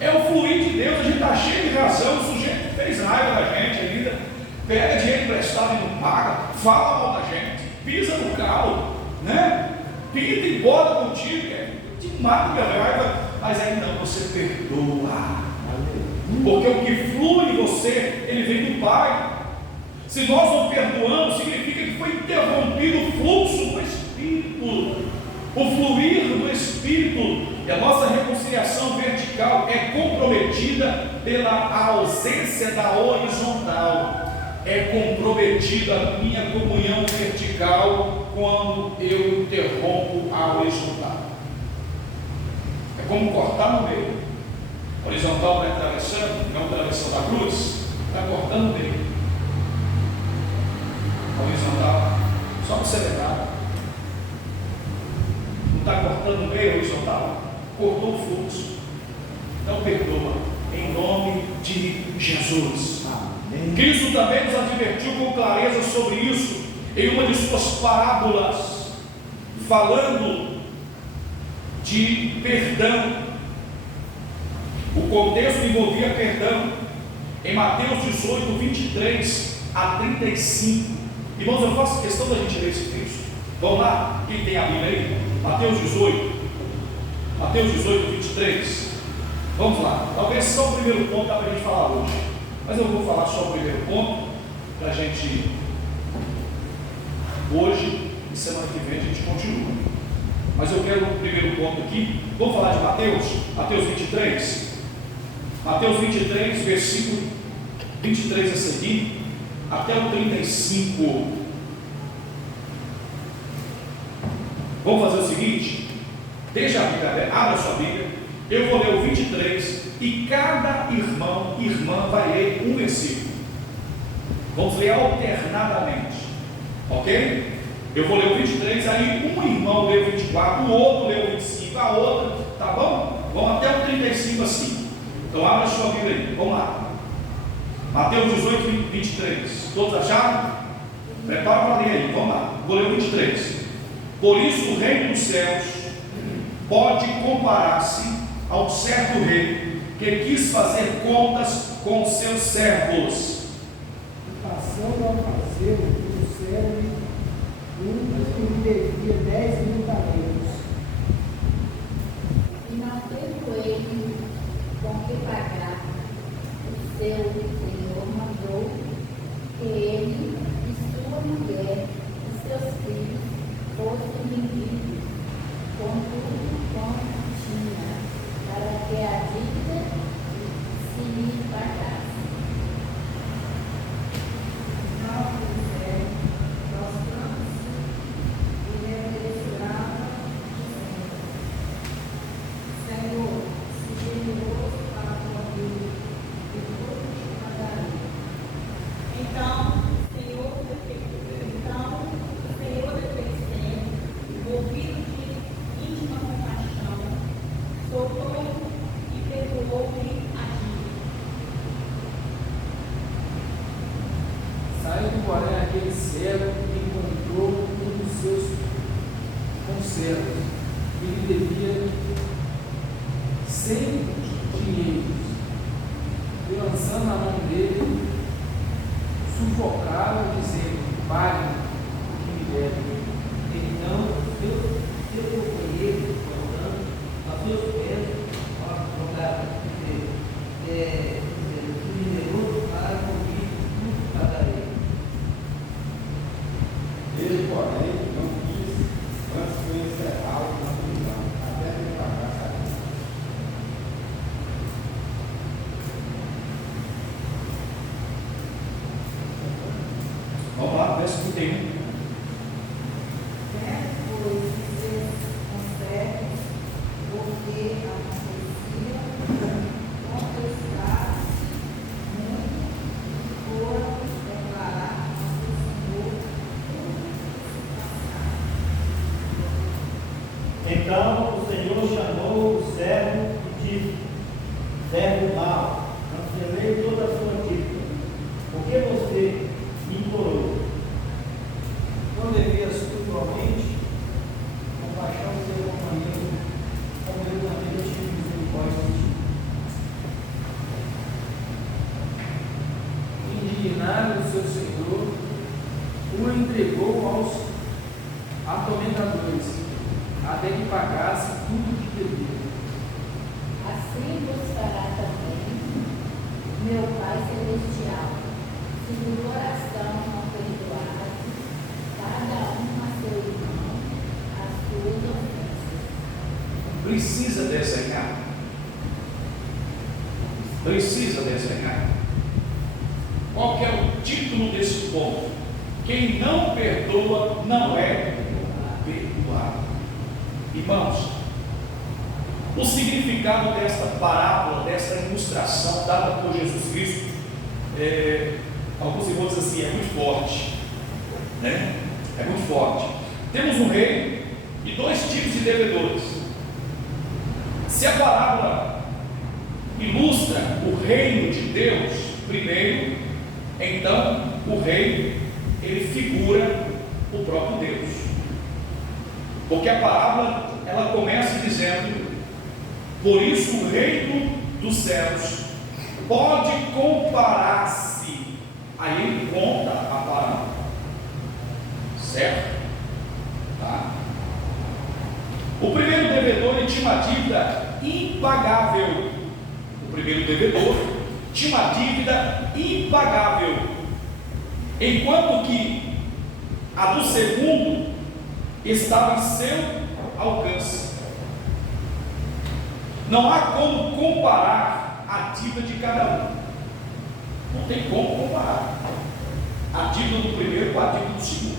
É o fluir de Deus. A gente está cheio de razão, o sujeito fez raiva da gente ainda, pega dinheiro emprestado e não paga, fala mal da gente, pisa no calo, né? Pinta e bota contigo, te mata pela raiva, mas aí não, você perdoa. Porque o que flui em você, ele vem do Pai. Se nós não perdoamos, significa que foi interrompido o fluxo do Espírito, o fluir do Espírito. E a nossa reconciliação vertical é comprometida pela ausência da horizontal. É comprometida a minha comunhão vertical quando eu interrompo a horizontal. É como cortar no meio. A horizontal vai atravessando, não atravessando a cruz, está cortando o meio. A horizontal, só para ser lembrado, não está cortando o meio horizontal, cortou o fluxo. Então perdoa, em nome de Jesus. Amém. Cristo também nos advertiu com clareza sobre isso em uma de suas parábolas, falando de perdão. O contexto envolvia perdão. Em Mateus 18, 23 a 35. Irmãos, eu faço questão da gente ler esse texto. Vamos lá, quem tem a Bíblia aí? Mateus 18, 23. Vamos lá. Talvez só o primeiro ponto dá para a gente falar hoje, mas eu vou falar só o primeiro ponto para a gente hoje e semana que vem a gente continua. Mas eu quero o primeiro ponto aqui. Vamos falar de Mateus 23. Mateus 23, versículo 23 a seguir, até o 35. Vamos fazer o seguinte: deixa a Bíblia, abra a sua Bíblia, eu vou ler o 23 e cada irmão e irmã vai ler um versículo. Vamos ler alternadamente, ok? Eu vou ler o 23, aí um irmão lê o 24, o outro lê o 25, a outra, tá bom? Vamos até o 35 assim. Então abra a sua Bíblia aí, vamos lá. Mateus 18, 23. Todos acharam? Prepara para ler aí, vamos lá. Vou ler o 23. Por isso o reino dos céus pode comparar-se a um certo rei que quis fazer contas com seus servos. Passando ao fazer o servo que lhe devia 10.000 talentos. E não tendo ele com que pagar, o seu senhor mandou servos e lhe devia 100 dinheiros. E lançando na mão dele, sufocaram, dizendo: pague o que me deve. Então, seu companheiro, voltando aos seus pés, jogaram, o mineroso para comigo, tudo pagarei. Ele, porém, não quis, antes foi encerrado na prisão, até ele pagar a saída. Vamos lá, verso 31. Pois os seus conservos, porque acontecia, contestar muito, foram declarar ao seu Senhor tudo o que se passava. Então o Senhor chamou o servo e disse: servo mau, cancelei toda a sua dívida. Por que você me implorou? Não devias tu igualmente compaixão do teu companheiro, como eu também tive misericórdia de ti. Indignado o seu senhor, o entregou aos atormentadores, até que pagasse tudo o que devia. Assim vos fará também meu Pai Celestial, se do coração não perdoar, cada um a seu irmão, as suas ofensas. Precisa desenhar. Precisa desenhar. Qual que é o título desse ponto? Quem não perdoa não é perdoado. Irmãos, o significado desta parábola, desta ilustração dada por Jesus Cristo, alguns irmãos dizem assim, é muito forte, né? É muito forte. Temos um rei e dois tipos de devedores. Se a parábola ilustra o reino de Deus primeiro, então o rei, ele figura o próprio Deus, porque a parábola ela começa dizendo: por isso o reino dos céus pode comparar-se. Aí ele conta a parábola, certo? Tá? O primeiro devedor ele tinha uma dívida impagável. O primeiro devedor tinha uma dívida impagável, enquanto que a do segundo estava em seu alcance. Não há como comparar a dívida de cada um. Não tem como comparar a dívida do primeiro com a dívida do segundo.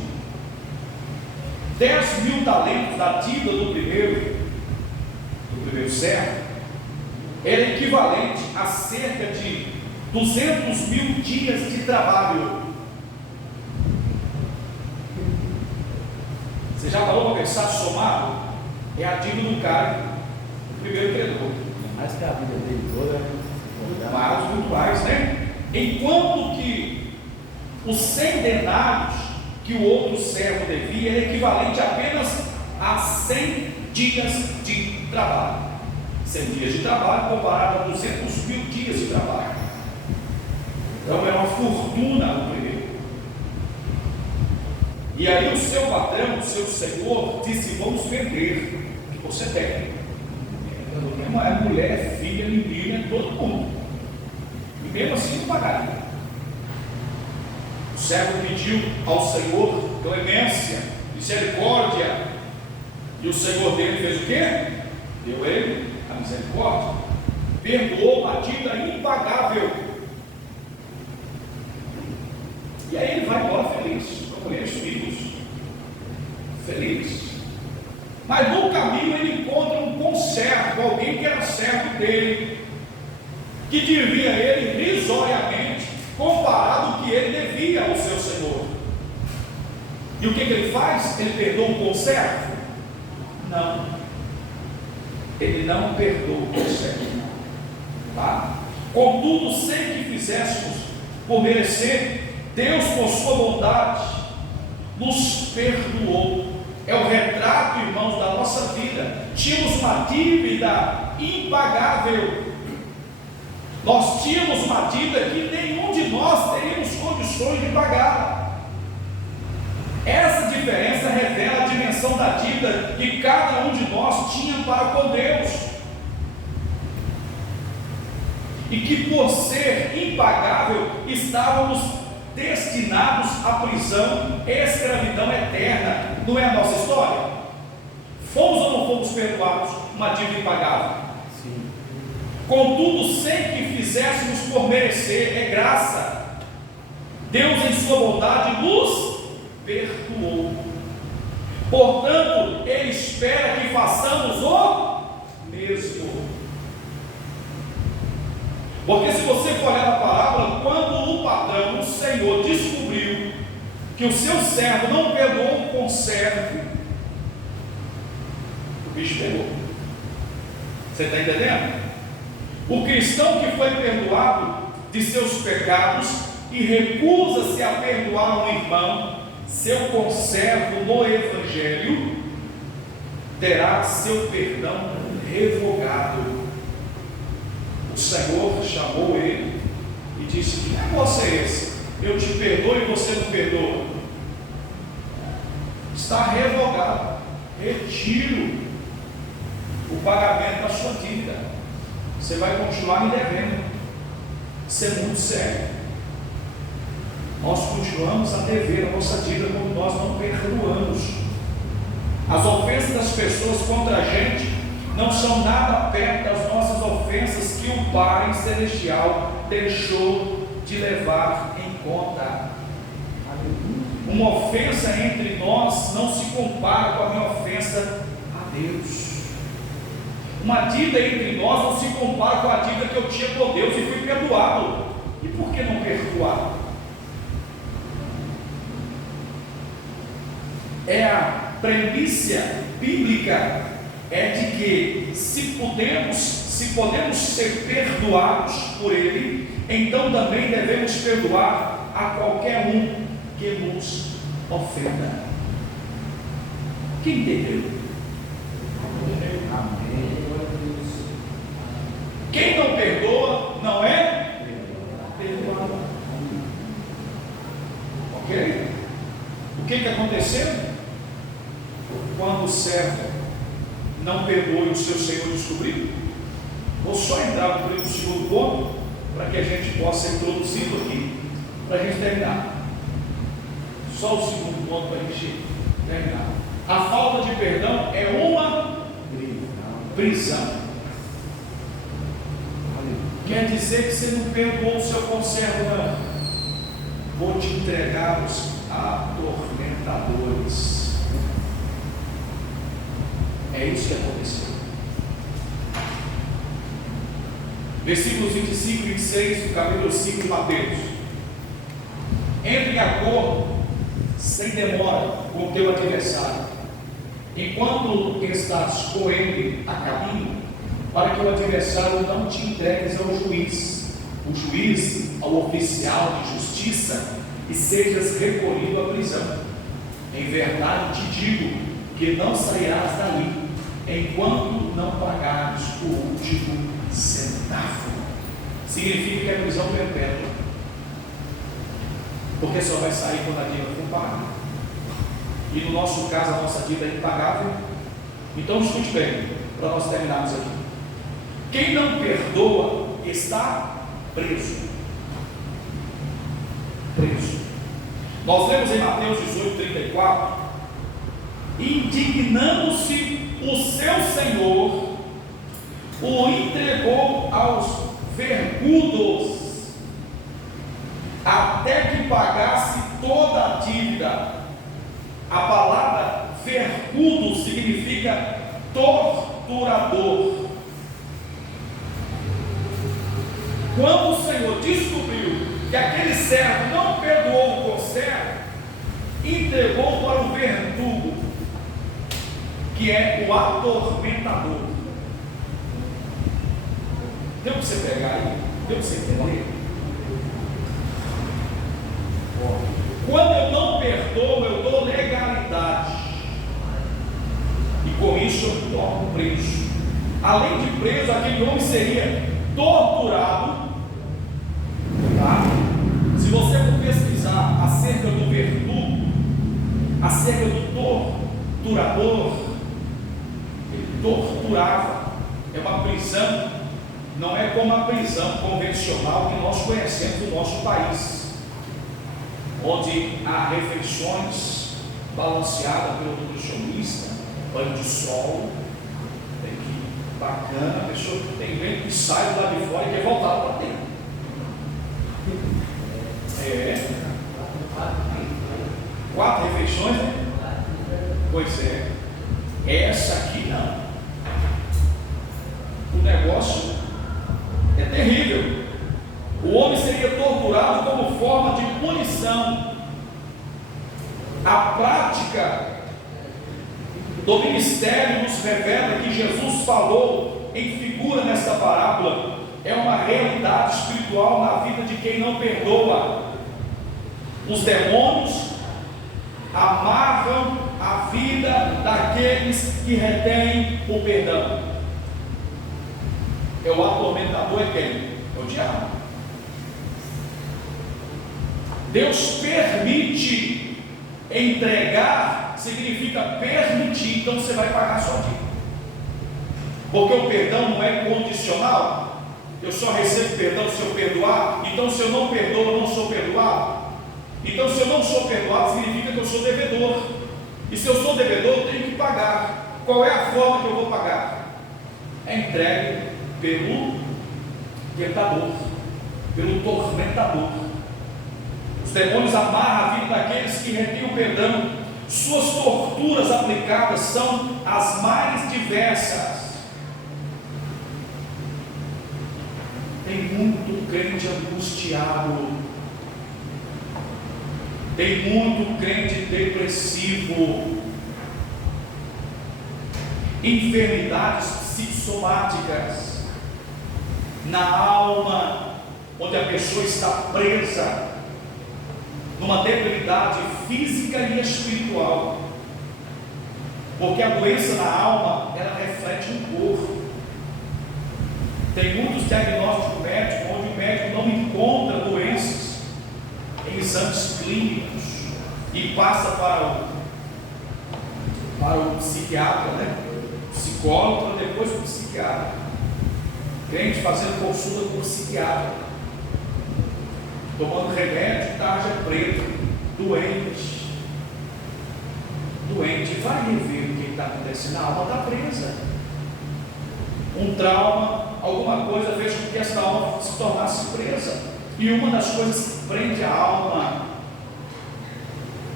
10.000 talentos da dívida do primeiro servo era equivalente a cerca de 200.000 dias de trabalho. Você já parou para pensar, somado? É a dívida do cara, o primeiro credor. Mais que a vida dele toda, Muito mais, né? Enquanto que os 100 denários que o outro servo devia era equivalente apenas a 100 dias de trabalho. 100 dias de trabalho comparado a 200.000 dias de trabalho. Então era uma fortuna no primeiro. E aí o seu patrão, o seu senhor, disse: vamos vender o que você tem. É mulher, filha, menina, todo mundo. E mesmo assim não pagaria. O servo pediu ao Senhor clemência, misericórdia. E o Senhor dele fez o quê? Deu ele a misericórdia. Perdoou uma dívida impagável. E aí ele vai embora feliz, com a mulher e os filhos. Feliz. Mas no caminho ele encontra um conservo, alguém que era servo dele, que devia ele risoriamente, comparado ao que ele devia ao seu senhor. E o que ele faz? Ele perdoa o conservo? Não. Ele não perdoa o conservo. Tá? Contudo, sem que fizéssemos por merecer, Deus, por sua bondade, nos perdoou. É o retrato, irmãos, da tínhamos uma dívida impagável. Nós tínhamos uma dívida que nenhum de nós teríamos condições de pagar. Essa diferença revela a dimensão da dívida que cada um de nós tinha para com Deus, e que por ser impagável estávamos destinados à prisão e escravidão eterna. Não é a nossa história? Fomos ou não fomos perdoados? Uma dívida impagável. Sim. Contudo, sem que fizéssemos por merecer, é graça. Deus, em sua bondade, nos perdoou. Portanto, Ele espera que façamos o mesmo. Porque se você for olhar a parábola, quando o patrão, o Senhor, descobriu que o seu servo não perdoou o conservo, o bicho pegou. Você está entendendo? O cristão que foi perdoado de seus pecados e recusa-se a perdoar um irmão, seu conservo no Evangelho, terá seu perdão revogado. O Senhor chamou ele e disse: que negócio é esse? Eu te perdoo e você não perdoa? Está revogado. Retiro o pagamento da sua dívida. Você vai continuar me devendo. Isso é muito sério. Nós continuamos a dever a nossa dívida quando nós não perdoamos. As ofensas das pessoas contra a gente não são nada perto das nossas ofensas que o Pai Celestial deixou de levar em conta. Uma ofensa entre nós não se compara com a minha ofensa a Deus. Uma dívida entre nós não se compara com a dívida que eu tinha com Deus e fui perdoado. E por que não perdoar? É a premissa bíblica é de que se podemos ser perdoados por Ele, então também devemos perdoar a qualquer um que nos ofenda. Quem entendeu? Quem não perdoa não é perdoado. Ok? O que aconteceu? Quando o servo não perdoou e o seu Senhor descobriu. Vou só entrar no segundo ponto, para que a gente possa ser introduzido aqui, para a gente terminar. Só o segundo ponto para a gente terminar. A falta de perdão é uma prisão. Quer dizer que você não perdoou o seu conservo, não. Vou te entregar os atormentadores. É isso que aconteceu. Versículos 25 e 26 do capítulo 5 de Mateus. Entre em acordo, sem demora, com o teu adversário, enquanto estás com ele a caminho, para que o adversário não te entregues ao juiz, o juiz ao oficial de justiça, e sejas recolhido à prisão. Em verdade te digo que não sairás dali enquanto não pagares o último centavo. Significa que é prisão perpétua, porque só vai sair quando a dívida for paga. E no nosso caso a nossa dívida é impagável. Então escute bem, para nós terminarmos aqui. Quem não perdoa está preso. Preso. Nós lemos em Mateus 18:34: indignando-se o seu senhor, o entregou aos vergudos, até que pagasse toda a dívida. A palavra vergudo significa torturador. Quando o Senhor descobriu que aquele servo não perdoou o conservo, entregou para o verdugo, que é o atormentador. Deu para você pegar aí? Deu para você entender? Quando eu não perdoo, eu dou legalidade. e com isso eu me torno preso. Além de preso, aquele homem seria torturado. Tá? Se você for pesquisar acerca do verdugo, acerca do torturador, ele torturava. É uma prisão, não é como a prisão convencional que nós conhecemos no nosso país, onde há refeições balanceadas pelo nutricionista, banho de sol, tem que bacana, a pessoa tem vento que sai do lado de fora e quer voltar para dentro. É 4 refeições, né? Pois é. Essa aqui não. O negócio é terrível. O homem seria torturado como forma de punição. A prática do ministério nos revela que Jesus falou em figura nesta parábola é uma realidade espiritual na vida de quem não perdoa. Os demônios amarram a vida daqueles que retêm o perdão. O atormentador é quem? É o diabo. Deus permite entregar, significa permitir, então você vai pagar sua dívida. Porque o perdão não é condicional. Eu só recebo perdão se eu perdoar. Então se eu não perdoo, eu não sou perdoado. Então se eu não sou perdoado, significa que eu sou devedor. E se eu sou devedor, eu tenho que pagar. Qual é a forma que eu vou pagar? É entregue pelo tentador, pelo tormentador. Os demônios amarram a vida daqueles que retêm o perdão. Suas torturas aplicadas são as mais diversas. Tem muito crente angustiado, tem muito crente depressivo, enfermidades psicossomáticas na alma, onde a pessoa está presa numa debilidade física e espiritual, porque a doença na alma, ela reflete no corpo. Tem muitos diagnósticos médicos onde o médico não encontra doenças em exames clínicos e passa para o psiquiatra, né? Psicólogo, para depois o psiquiatra. Crente fazendo consulta com o psiquiatra, tomando remédio, tarja preta, doente. Vai rever o que está acontecendo. A alma está presa. Um trauma, alguma coisa fez com que essa alma se tornasse presa. E uma das coisas que prende a alma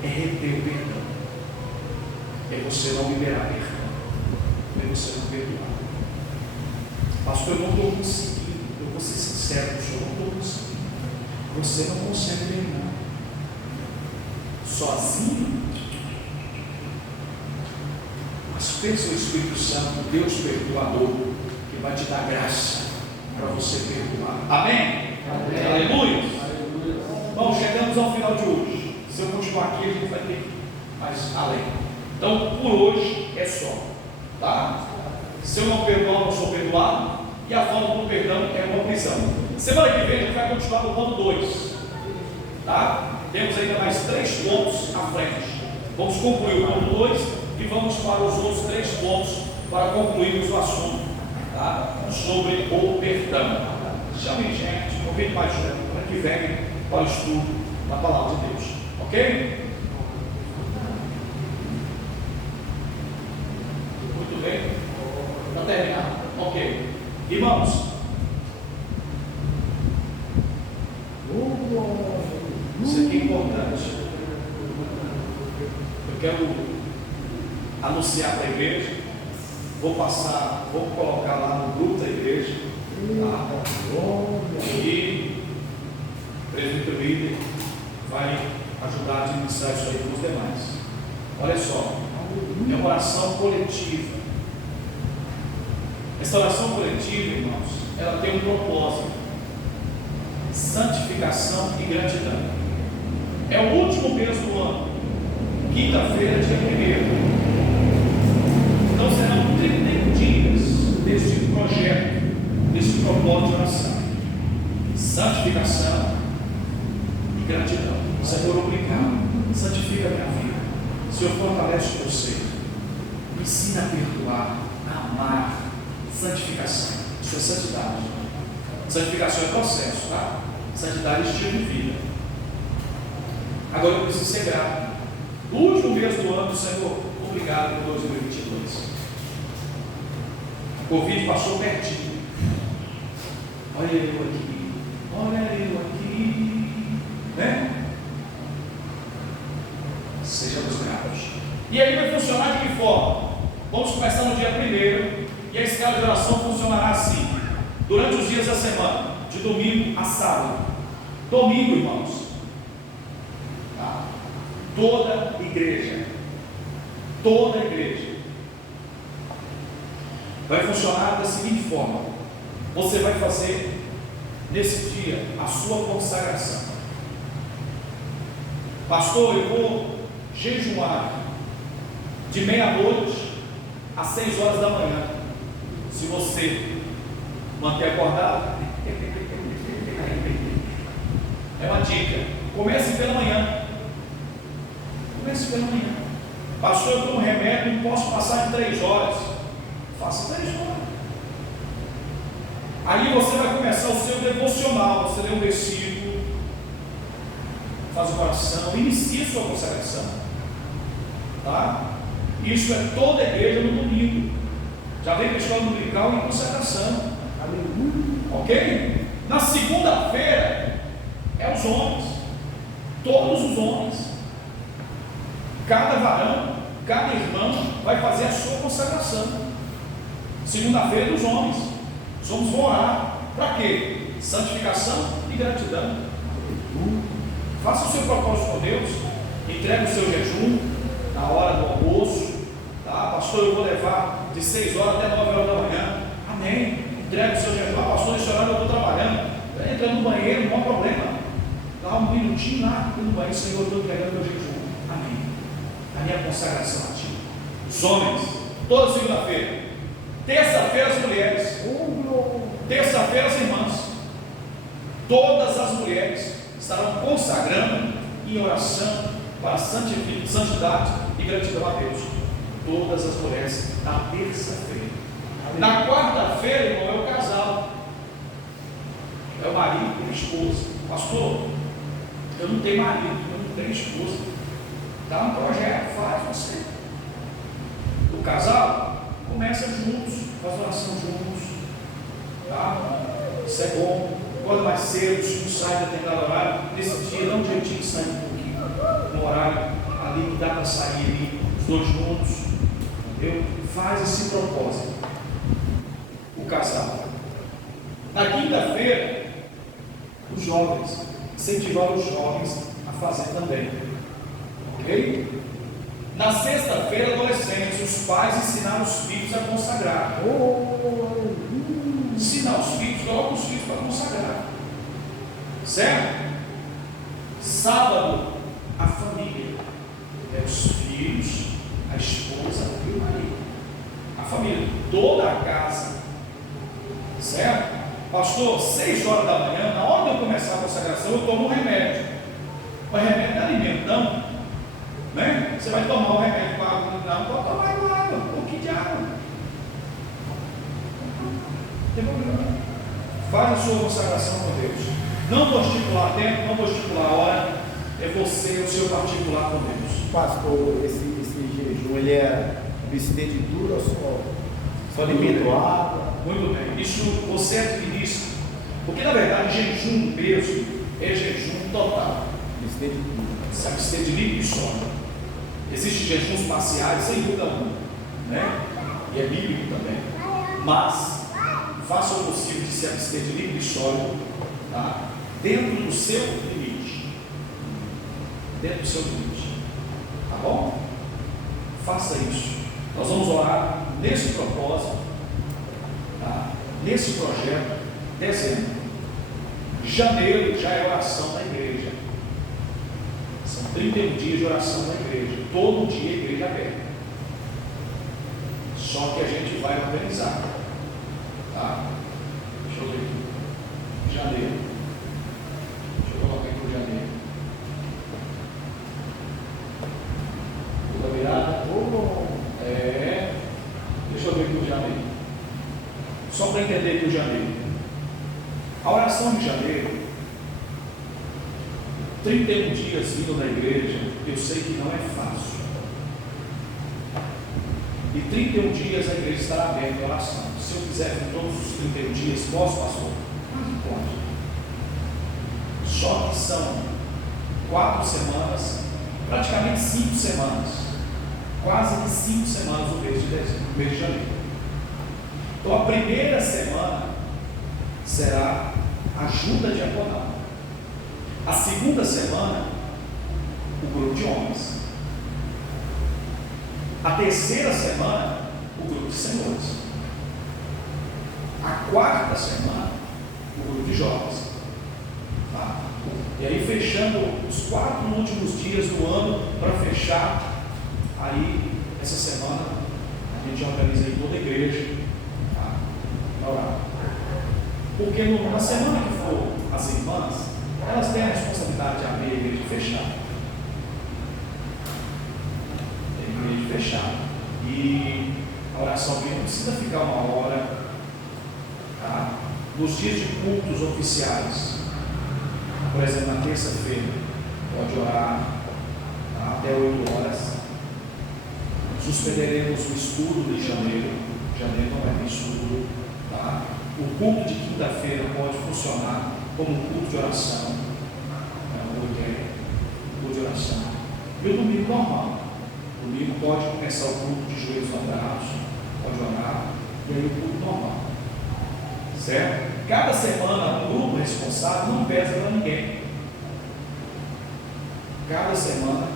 é reter o perdão. É você não liberar perdão. É você não perdoar. Pastor, eu não estou conseguindo. Eu vou ser sincero, eu não estou conseguindo. Você não consegue perdoar. Sozinho. Mas pensa o Espírito Santo, Deus perdoador, que vai te dar graça para você perdoar. Amém? Amém. Aleluia. Bom, chegamos ao final de hoje. Se eu continuar aqui, a gente vai ter mais além. Então, por hoje é só. Tá? Se eu não perdoar, eu não sou perdoado. E a forma do perdão é uma prisão. Semana que vem a gente vai continuar no ponto 2. Tá? Temos ainda mais 3 pontos à frente. Vamos concluir o ponto 2 e vamos para os outros 3 pontos para concluirmos o assunto, tá? Sobre o perdão. Chame gente, convide mais gente para que venha para o estudo da palavra de Deus. Ok? Muito bem. Para terminar. Ok. Irmãos, isso aqui é importante. Eu quero anunciar para a igreja. Vou colocar lá no grupo da igreja. Tá? E o presbítero líder vai ajudar a administrar isso aí para os demais. Olha só, é uma oração coletiva. Essa oração coletiva, irmãos, ela tem um propósito: santificação e gratidão. É o último mês do ano, quinta-feira, dia 1º. protocolo de oração, santificação e gratidão. Senhor, obrigado, santifica a minha vida. Senhor, fortalece o conceito, me ensina a perdoar, a amar. Santificação, isso é santidade. Santificação é processo, tá? Santidade é estilo de vida. Agora eu preciso ser grato. No último mês do ano, Senhor, obrigado por 2022. A Covid passou pertinho. Olha eu aqui, né? Sejamos gratos. E aí vai funcionar de que forma? Vamos começar no dia 1º e a escala de oração funcionará assim: durante os dias da semana, de domingo a sábado. Domingo, irmãos, tá? Toda igreja vai funcionar da seguinte forma: você vai fazer nesse dia a sua consagração. Pastor, eu vou jejuar de meia-noite às 6 horas da manhã. Se você manter acordado, é uma dica: comece pela manhã. Pastor, eu tomo remédio, não posso passar de 3 horas. Faça 3 horas. Aí você vai começar o seu devocional. Você lê um versículo, faz uma oração, inicia sua consagração, tá? Isso é toda a igreja no domingo. Já vem para a escola dominical em consagração. Ok? Na segunda-feira é os homens, todos os homens. Cada varão, cada irmão vai fazer a sua consagração. Segunda-feira dos homens. Os homens vão orar. Para quê? Santificação e gratidão. Faça o seu propósito com Deus. Entregue o seu jejum na hora do almoço. Tá? Pastor, eu vou levar de 6 horas até 9 horas da manhã. Amém. Entregue o seu jejum. Pastor, nesse horário eu estou trabalhando. Entra no banheiro, não há problema. Dá um minutinho lá no banheiro. Senhor, eu estou entregando meu jejum. Amém. A minha consagração a ti. Os homens, toda segunda-feira. Terça-feira as mulheres. Terça-feira as irmãs. Todas as mulheres estarão consagrando em oração para santidade e gratidão a Deus. Todas as mulheres na terça-feira. Na quarta-feira, irmão, é o casal. É o marido e a esposa. Pastor, eu não tenho marido, eu não tenho esposa. Está um projeto, faz você. O casal começa juntos, faz oração juntos. Tá? Isso é bom. Acorda mais cedo, não sai de determinado horário. Nesse dia, dá um jeitinho de sair um pouquinho. No horário ali que dá para sair ali, os dois juntos. Entendeu? Faz esse propósito. O casal. Na quinta-feira, os jovens. Incentivar os jovens a fazer também. Ok? Na sexta-feira, adolescentes, os pais ensinaram os filhos a consagrar. Ensinar os filhos, coloca os filhos para consagrar. Certo? Sábado, a família. É os filhos, a esposa e o marido. A família, toda a casa. Certo? Pastor, 6 horas da manhã, na hora de eu começar a consagração, eu tomo um remédio. O remédio não é alimento, não. Né? Você vai tomar o remédio com água, não pode tomar água, um pouquinho de água. Não tem problema. Faz a sua consagração com Deus. Não vou estipular tempo, não vou estipular a hora. É você, o seu particular com Deus. Pastor, esse jejum, ele é abstinência dura ou só limita água? Muito bem. Isso você administra. Porque na verdade jejum no peso é jejum total. Se abster de líquido e sono. Existem jejuns parciais, sem dúvida alguma, né? E é bíblico também. Mas faça o possível de se abster de líquido e sólido, tá? Dentro do seu limite. Dentro do seu limite. Tá bom? Faça isso. Nós vamos orar nesse propósito, tá? Nesse projeto, dezembro. Janeiro já é oração da igreja. São 31 dias de oração na igreja. Todo dia a igreja aberta. Só que a gente vai organizar. Tá? Deixa eu ver aqui. Janeiro. Deixa eu colocar aqui o janeiro. Culto da virada. Deixa eu ver aqui o janeiro. Só para entender aqui o janeiro. A oração de janeiro, 31 dias vindo na igreja, eu sei que não é fácil. E 31 dias a igreja estará aberta à oração. Se eu quiser vir todos os 31 dias, posso, pastor? Mas não pode. Só que são 4 semanas, praticamente 5 semanas, quase que 5 semanas no mês de dezembro, no mês de janeiro. Então a primeira semana será ajuda diaconal. A segunda semana, o grupo de homens. A terceira semana, o grupo de senhores. A quarta semana, o grupo de jovens. Tá? E aí fechando os 4 últimos dias do ano, para fechar, aí essa semana a gente organiza aí toda a igreja, tá? Para orar. Porque na semana que for as irmãs, elas têm a responsabilidade de abrir a igreja e fechar. Tem a igreja fechar. E a oração bíblica não precisa ficar 1 hora. Tá? Nos dias de cultos oficiais, por exemplo, na terça-feira, pode orar, tá? Até 8 horas. Suspenderemos o estudo de janeiro. Janeiro não vai ter estudo. Tá? O culto de quinta-feira pode funcionar como um culto de oração. Culto de oração. E o domingo normal. O domingo pode começar o culto de joelhos dobrados, pode orar, e aí o culto normal. Certo? Cada semana o grupo responsável não pesa para ninguém. Cada semana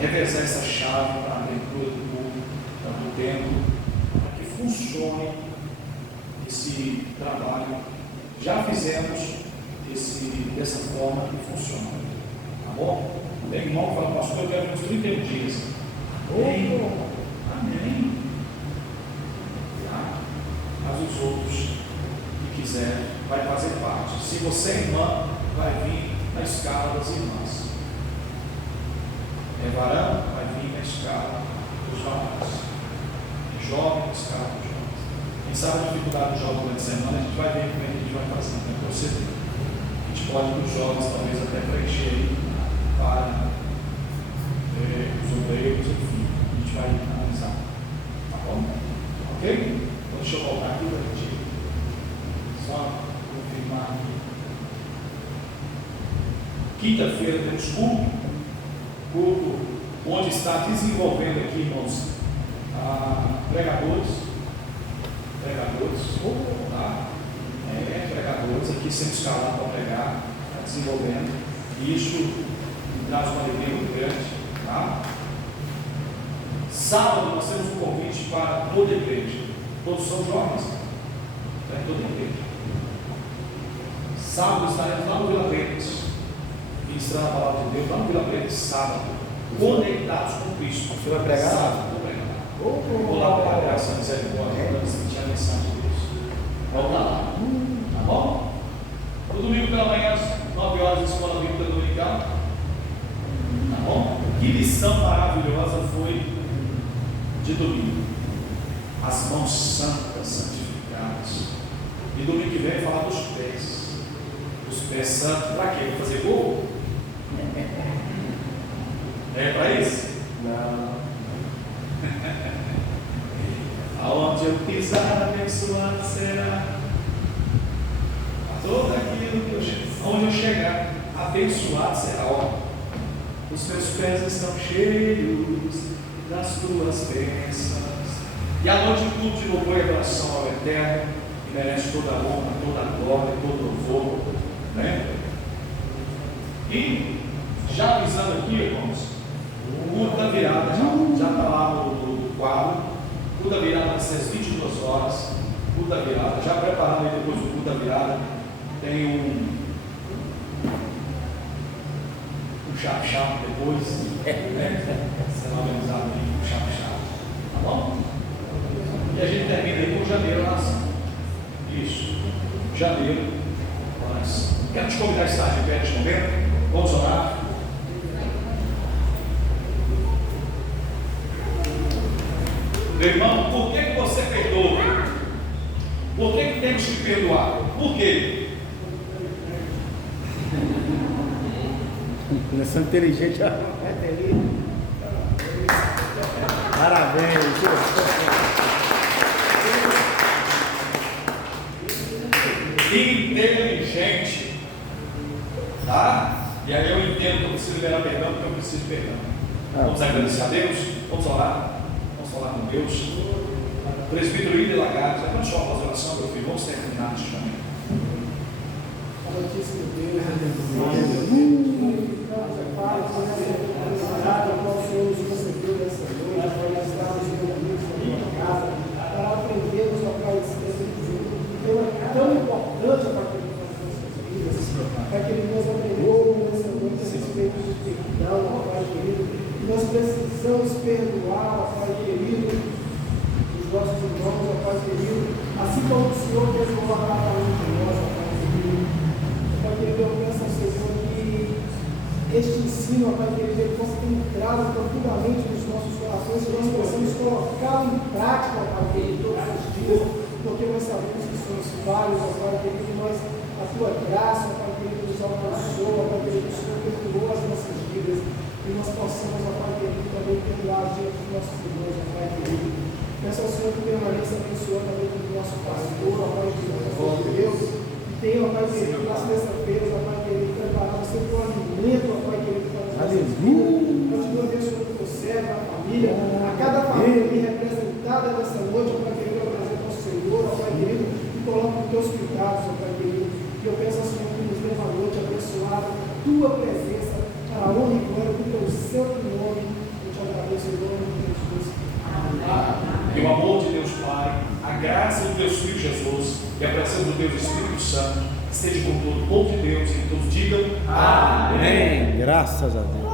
revezar essa chave para a abertura do culto, do tempo, para que funcione esse trabalho. Já fizemos dessa forma que funciona. Tá bom? Tem irmão que fala, pastor, eu quero uns 31 dias. Amém. Amém. Tá? Mas os outros que quiserem, vai fazer parte. Se você é irmã, vai vir na escala das irmãs. É varão, vai vir na escala dos varões. É jovem, na escala dos jovens. Quem sabe a dificuldade do jovem durante a semana, a gente vai ver como é que a gente vai fazer, né? Proceder. A gente pode, para os jovens, talvez até preencher aí, para os obreiros, enfim. A gente vai analisar. Tá bom? Ok? Então, deixa eu voltar aqui para a gente só confirmar aqui. Quinta-feira temos culto onde está desenvolvendo aqui, irmãos, pregadores, tá? Pregadores aqui sendo escalados para pregar, está desenvolvendo. Isso traz uma alegria muito grande, tá? Sábado nós temos um convite para toda a igreja. Todos são jovens, é toda a igreja. Sábado estaremos lá no Vila Verdes, ministrando a palavra de Deus, lá no Vila Verdes, sábado, conectados com Cristo. Você vai pregar? Sábado, vou pregar. Vou lá para a graça e misericórdia, para sentir a mensagem de Deus. Vamos lá. Tá bom? No domingo pela manhã, às 9 horas, escola bíblica dominical. Tá bom? Que lição maravilhosa foi de domingo. As mãos santas, santificadas. E domingo que vem falar dos pés. Os pés santos, para quê? Para fazer gol? É para isso? Não. Aonde eu pisar, abençoado será. Todo aquilo que onde eu chegar, abençoado será. Ó, os meus pés estão cheios das tuas bênçãos. E a noite tudo de louvor e adoração ao Eterno, que merece toda a honra, toda a glória, todo o louvor, né? E já avisando aqui, irmãos, o culto da virada já está lá no quadro. Culto da virada vai ser às 22 horas. Culto da virada, já preparando aí depois do culto da virada, tem um chap-chap depois, será organizado aí um chap-chap, tá bom? E a gente termina aí com janeiro na ação. Isso, janeiro, Quero te convidar a estar de pé neste momento. Vamos orar. Meu irmão, por que você perdoa? Por que temos que perdoar? Por quê? Começando inteligente, ó. Parabéns. Inteligente. Tá? E aí eu entendo que eu preciso liberar perdão, porque eu preciso de perdão. Vamos agradecer a Deus? Vamos orar? Vamos falar com Deus? Presbítero Ida Lagarde, levante sua voz de oração, meu filho. Vamos terminar este momento. Notícia de Deus, Pai, por essa oportunidade a qual o Senhor nos concedeu nessa noite, para nós estarmos reunidos na minha casa, para aprendermos a Pai esse tema tão importante a partir das nossas vidas, para que Ele nos aprendeu nessa noite a respeito de perdão, Pai querido, e nós precisamos perdoar, Pai querido, os nossos irmãos, Pai querido, assim como o Senhor perdoou a cada um de nós, Pai querido. Pai querido, eu peço ao Senhor que este ensino, Pai querido, ele possa ter entrado profundamente nos nossos corações e nós possamos colocá-lo em prática, Pai querido, todos os dias, porque nós sabemos que somos falhos, Pai querido, nós, a Tua graça, Pai querido, nos alcançou, Pai querido, o Senhor perdoou as nossas vidas e nós possamos, Pai querido, também perdoar diante dos nossos irmãos, Pai querido. Peço ao Senhor que permaneça abençoando a vida do nosso pastor, Pai de Deus, e tenha, Pai querido, nas terça-feiras, Pai querido, preparado sempre um alimento, Pai querido, para os nossos filhos. Continua abençoando o teu servo, a família, a cada família aqui representada nessa noite, Pai querido, eu apresento ao Senhor, Pai querido, e coloco os teus cuidados, Pai querido. E eu peço ao Senhor que nos dê uma noite abençoada, tua presença, para a honra e glória do teu santo nome. Eu te agradeço em nome de Jesus. Amém. Que o amor de Deus Pai, a graça do Deus Filho Jesus e a presença do Deus Espírito Santo esteja com todo o povo de Deus e todos digam amém. Graças a Deus.